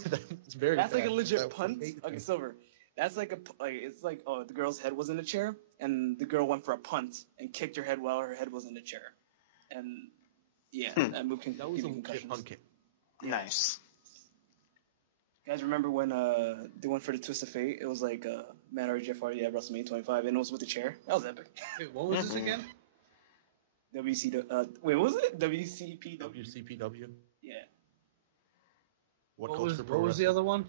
very that's bad. Like a legit punt. Okay, Silver. That's like it's like, oh, the girl's head was in the chair and the girl went for a punt and kicked her head while her head was in the chair. And yeah, that move can that was give a you legit concussions. punt kick. Nice. You guys remember when they went for the Twist of Fate? It was like Matt or Jeff Hardy at WrestleMania 25, and it was with the chair. That was epic. Wait, what was this again? Wait, what was it? WCPW. WCPW. Yeah. What was the other one?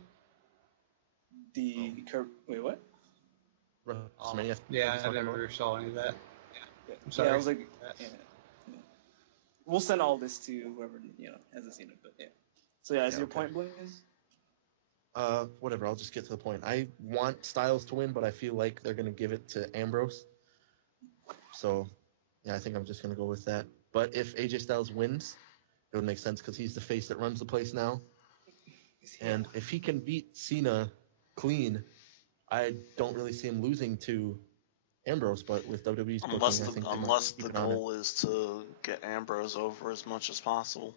Wait, what? WrestleMania. Yeah, I never saw any of that. Yeah. I'm sorry. Yeah, I was like, yeah. We'll send all this to whoever hasn't seen it, but yeah. So yeah, is your point, Bling? Whatever. I'll just get to the point. I want Styles to win, but I feel like they're gonna give it to Ambrose. So, yeah, I think I'm just gonna go with that. But if AJ Styles wins, it would make sense because he's the face that runs the place now. And if he can beat Cena clean, I don't really see him losing to Ambrose. But with WWE's booking, I think unless the goal is to get Ambrose over as much as possible.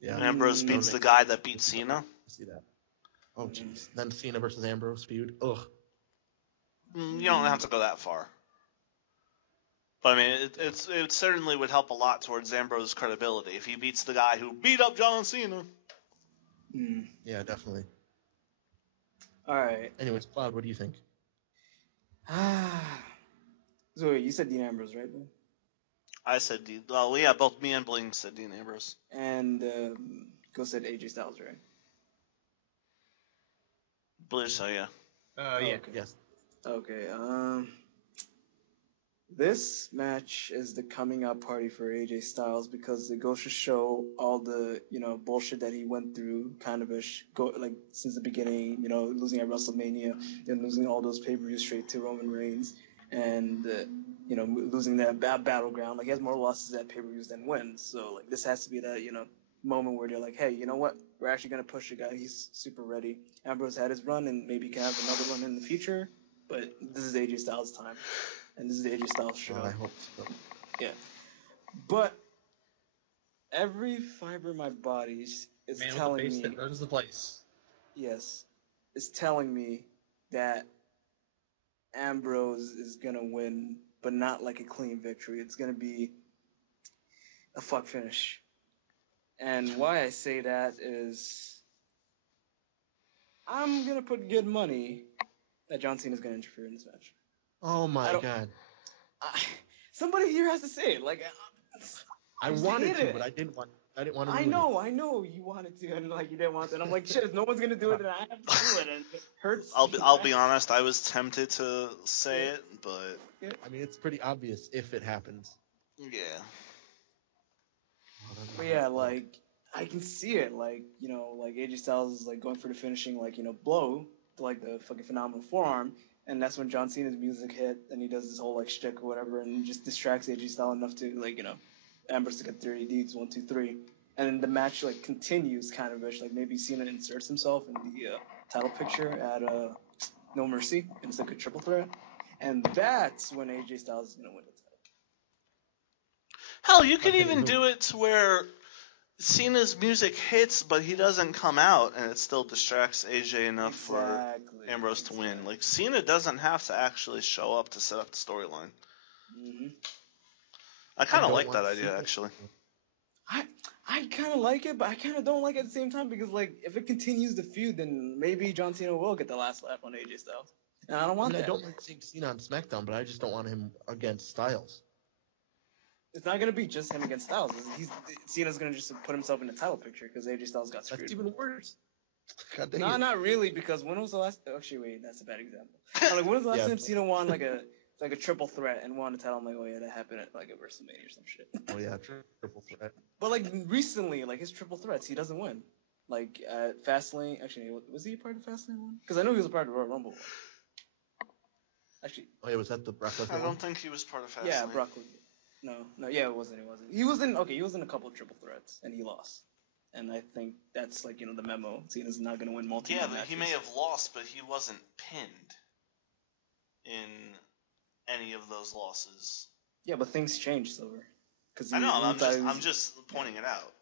Yeah. Ambrose beats the guy that beat Cena. See that? Oh jeez. Then Cena versus Ambrose feud. Ugh. You don't have to go that far. But I mean, it certainly would help a lot towards Ambrose's credibility if he beats the guy who beat up John Cena. Yeah, definitely. All right. Anyways, Cloud, what do you think? So wait, you said Dean Ambrose, right? Ben? I said Dean. Well, yeah, both me and Bling said Dean Ambrose. And Go said AJ Styles, right? Believe so, yeah. Yeah. Okay. Yes. Okay. This match is the coming out party for AJ Styles because it goes to show all the bullshit that he went through, kind of since the beginning. Losing at WrestleMania, then losing all those pay-per-views straight to Roman Reigns, and losing that battleground. Like, he has more losses at pay-per-views than wins. So like, this has to be that moment where they're like, hey, you know what? We're actually gonna push the guy. He's super ready. Ambrose had his run, and maybe he can have another run in the future. but this is AJ Styles' time, and this is AJ Styles' show. I hope so. Yeah, but every fiber of my body is Man with telling the face me, that runs the place. yes, is telling me that Ambrose is gonna win, but not like a clean victory. It's gonna be a fuck finish. And why I say that is I'm gonna put good money that John Cena's gonna interfere in this match. Oh my god. Somebody here has to say it. Like I just wanted hate to, it. but I didn't want to I ruin know you wanted to, and like you didn't want to. And I'm like, shit, if no one's gonna do it, then I have to do it, and it hurts. I'll be honest. I was tempted to say it, but I mean, it's pretty obvious if it happens. yeah. But yeah, like I can see it. Like like AJ Styles is like going for the finishing blow to like the fucking phenomenal forearm, and that's when John Cena's music hit, and he does this whole like shtick or whatever, and just distracts AJ Styles enough to like Ambrose to get 30 Ds 1 2 3, and then the match like continues kind of ish. Like maybe Cena inserts himself in the title picture at No Mercy, and it's like a triple threat, and that's when AJ Styles is gonna win the title. Hell, you could even do it to where Cena's music hits, but he doesn't come out, and it still distracts AJ enough for Ambrose to win. Like, Cena doesn't have to actually show up to set up the storyline. Mm-hmm. I kind of like that idea, actually. I kind of like it, but I kind of don't like it at the same time because, like, if it continues the feud, then maybe John Cena will get the last laugh on AJ Styles. And I don't want that. I don't like seeing Cena on SmackDown, but I just don't want him against Styles. It's not going to be just him against Styles. Cena's going to just put himself in the title picture because AJ Styles got screwed. That's even worse. God dang it. Not really, because when was the last... Actually, wait, that's a bad example. Like, when was the last time Cena won, like a triple threat and won the title? I'm like, oh yeah, that happened at like a WrestleMania or some shit. Oh yeah, triple threat. But like recently, like his triple threats, he doesn't win. Like at Fastlane, actually, was he a part of the Fastlane one? Because I know he was a part of the Royal Rumble one. Actually, oh yeah, was that the Brock Lesnar one? I don't think he was part of Fastlane. Yeah, Brock. No, yeah, it wasn't. He was in a couple of triple threats and he lost. And I think that's like the memo. Cena's not going to win multiple matches. Yeah, but he may have lost, but he wasn't pinned in any of those losses. Yeah, but things changed, Silver. I know. I'm just pointing it out.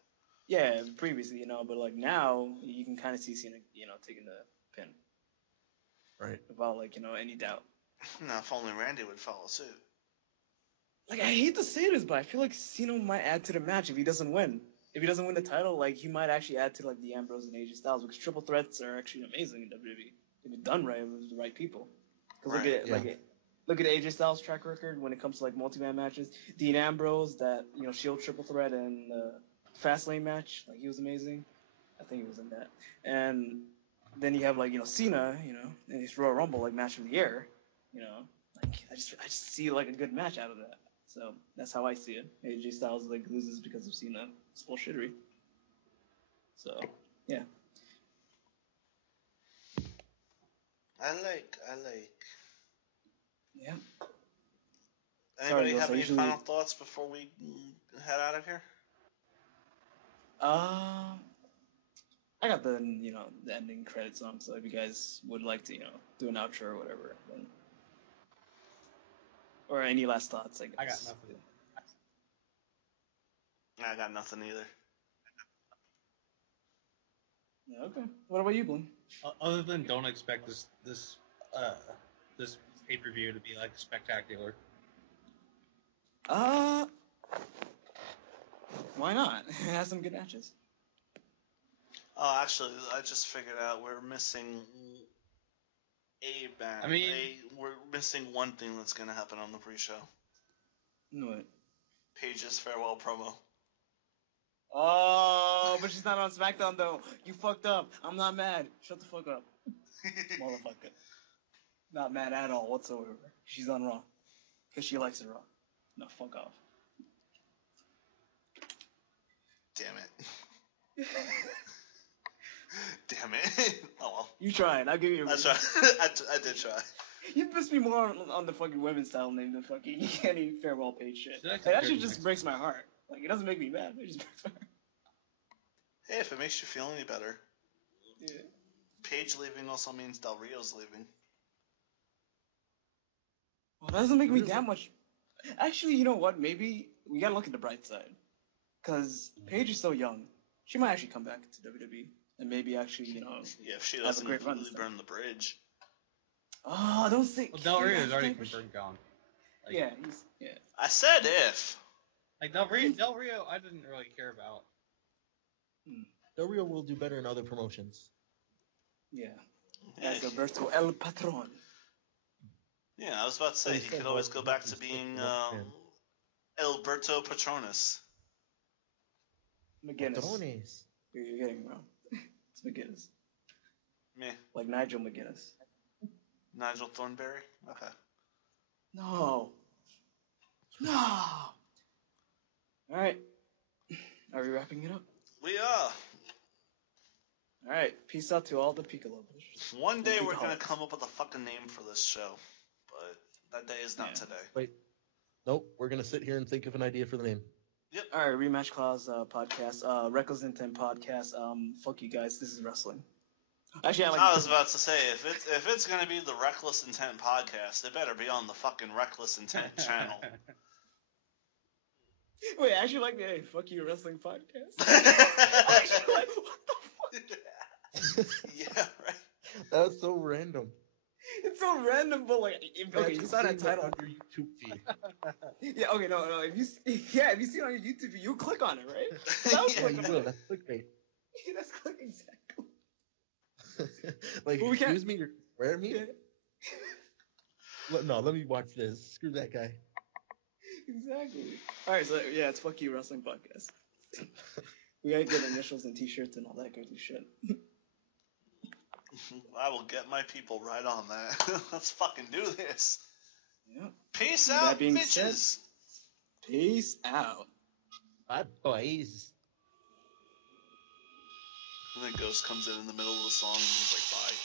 Yeah, previously, but like now you can kind of see Cena, taking the pin. Right. Without like any doubt. Now, if only Randy would follow suit. Like I hate to say this, but I feel like Cena might add to the match if he doesn't win. If he doesn't win the title, like he might actually add to like the Ambrose and AJ Styles because triple threats are actually amazing in WWE if it's done right with the right people. Because look at AJ Styles' track record when it comes to like multi-man matches. Dean Ambrose, that Shield triple threat and Fastlane match, like he was amazing. I think he was in that. And then you have like Cena, in his Royal Rumble like match of the year, like I just see like a good match out of that. So that's how I see it. AJ Styles like loses because of Cena. It's bullshittery. So yeah. I like. Yeah. Anybody have any final thoughts before we head out of here? I got the the ending credit song. So if you guys would like to do an outro or whatever, then. Or any last thoughts, I guess. I got nothing. I got nothing either. Okay. What about you, Bling? Other than don't expect this pay-per-view to be like spectacular. Why not? It has some good matches. Oh, actually, I just figured out we're missing we're missing one thing that's going to happen on the pre-show. What? Paige's farewell promo. Oh, but she's not on SmackDown though. You fucked up. I'm not mad. Shut the fuck up, motherfucker. Not mad at all whatsoever. She's on Raw because she likes it Raw. No, fuck off. Damn it. Damn it. Oh well. You tried. I'll give you a I tried. I did try. You pissed me more on the fucking women's title name than fucking any farewell Paige shit. It actually just breaks my heart. Like, it doesn't make me mad. It just breaks my heart. Hey, if it makes you feel any better. Yeah. Paige leaving also means Del Rio's leaving. Well, that doesn't make me that much. Actually, you know what? Maybe we gotta look at the bright side. Because Paige is so young. She might actually come back to WWE. And maybe actually, Yeah, if she have a doesn't great run. completely burn the bridge. Oh, don't say. Well, Del Rio is already confirmed gone. Like, Yeah, I said if. Like Del Rio, I didn't really care about. Del Rio will do better in other promotions. Yeah. As Alberto El Patron. Yeah, I was about to say, he could always go back to being Alberto Patronus. McGinnis. Patrones. You're getting me wrong. It's McGinnis. Me. Like Nigel McGinnis. Nigel Thornberry? Okay. No. Alright. Are we wrapping it up? We are. Alright. Peace out to all the Pika lovers. One day we're going to come up with a fucking name for this show. But that day is not today. Wait. Nope. We're going to sit here and think of an idea for the name. Yep. Alright, Rematch Clause podcast. Reckless Intent podcast. Fuck you guys. This is wrestling. Actually, I was about to say, if it's going to be the Reckless Intent podcast, it better be on the fucking Reckless Intent channel. Wait, I actually like the name. Fuck you, wrestling podcast. I actually like, what the fuck? Yeah, right. That was so random. It's so random, but like, okay, you saw that title on your YouTube feed. Yeah, okay, no. If you see it on your YouTube feed, you click on it, right? That was Yeah, you will. That's clickbait. That's click exactly. Like, Well, we can't- excuse me, you're swearing me? Yeah. No, let me watch this. Screw that guy. Exactly. All right, so yeah, it's Fuck You Wrestling Podcast. We gotta get initials and T-shirts and all that good shit. I will get my people right on that. Let's fucking do this. Yeah. Peace With out, that being bitches. said, peace out. Bye, boys. And then Ghost comes in the middle of the song and he's like, bye.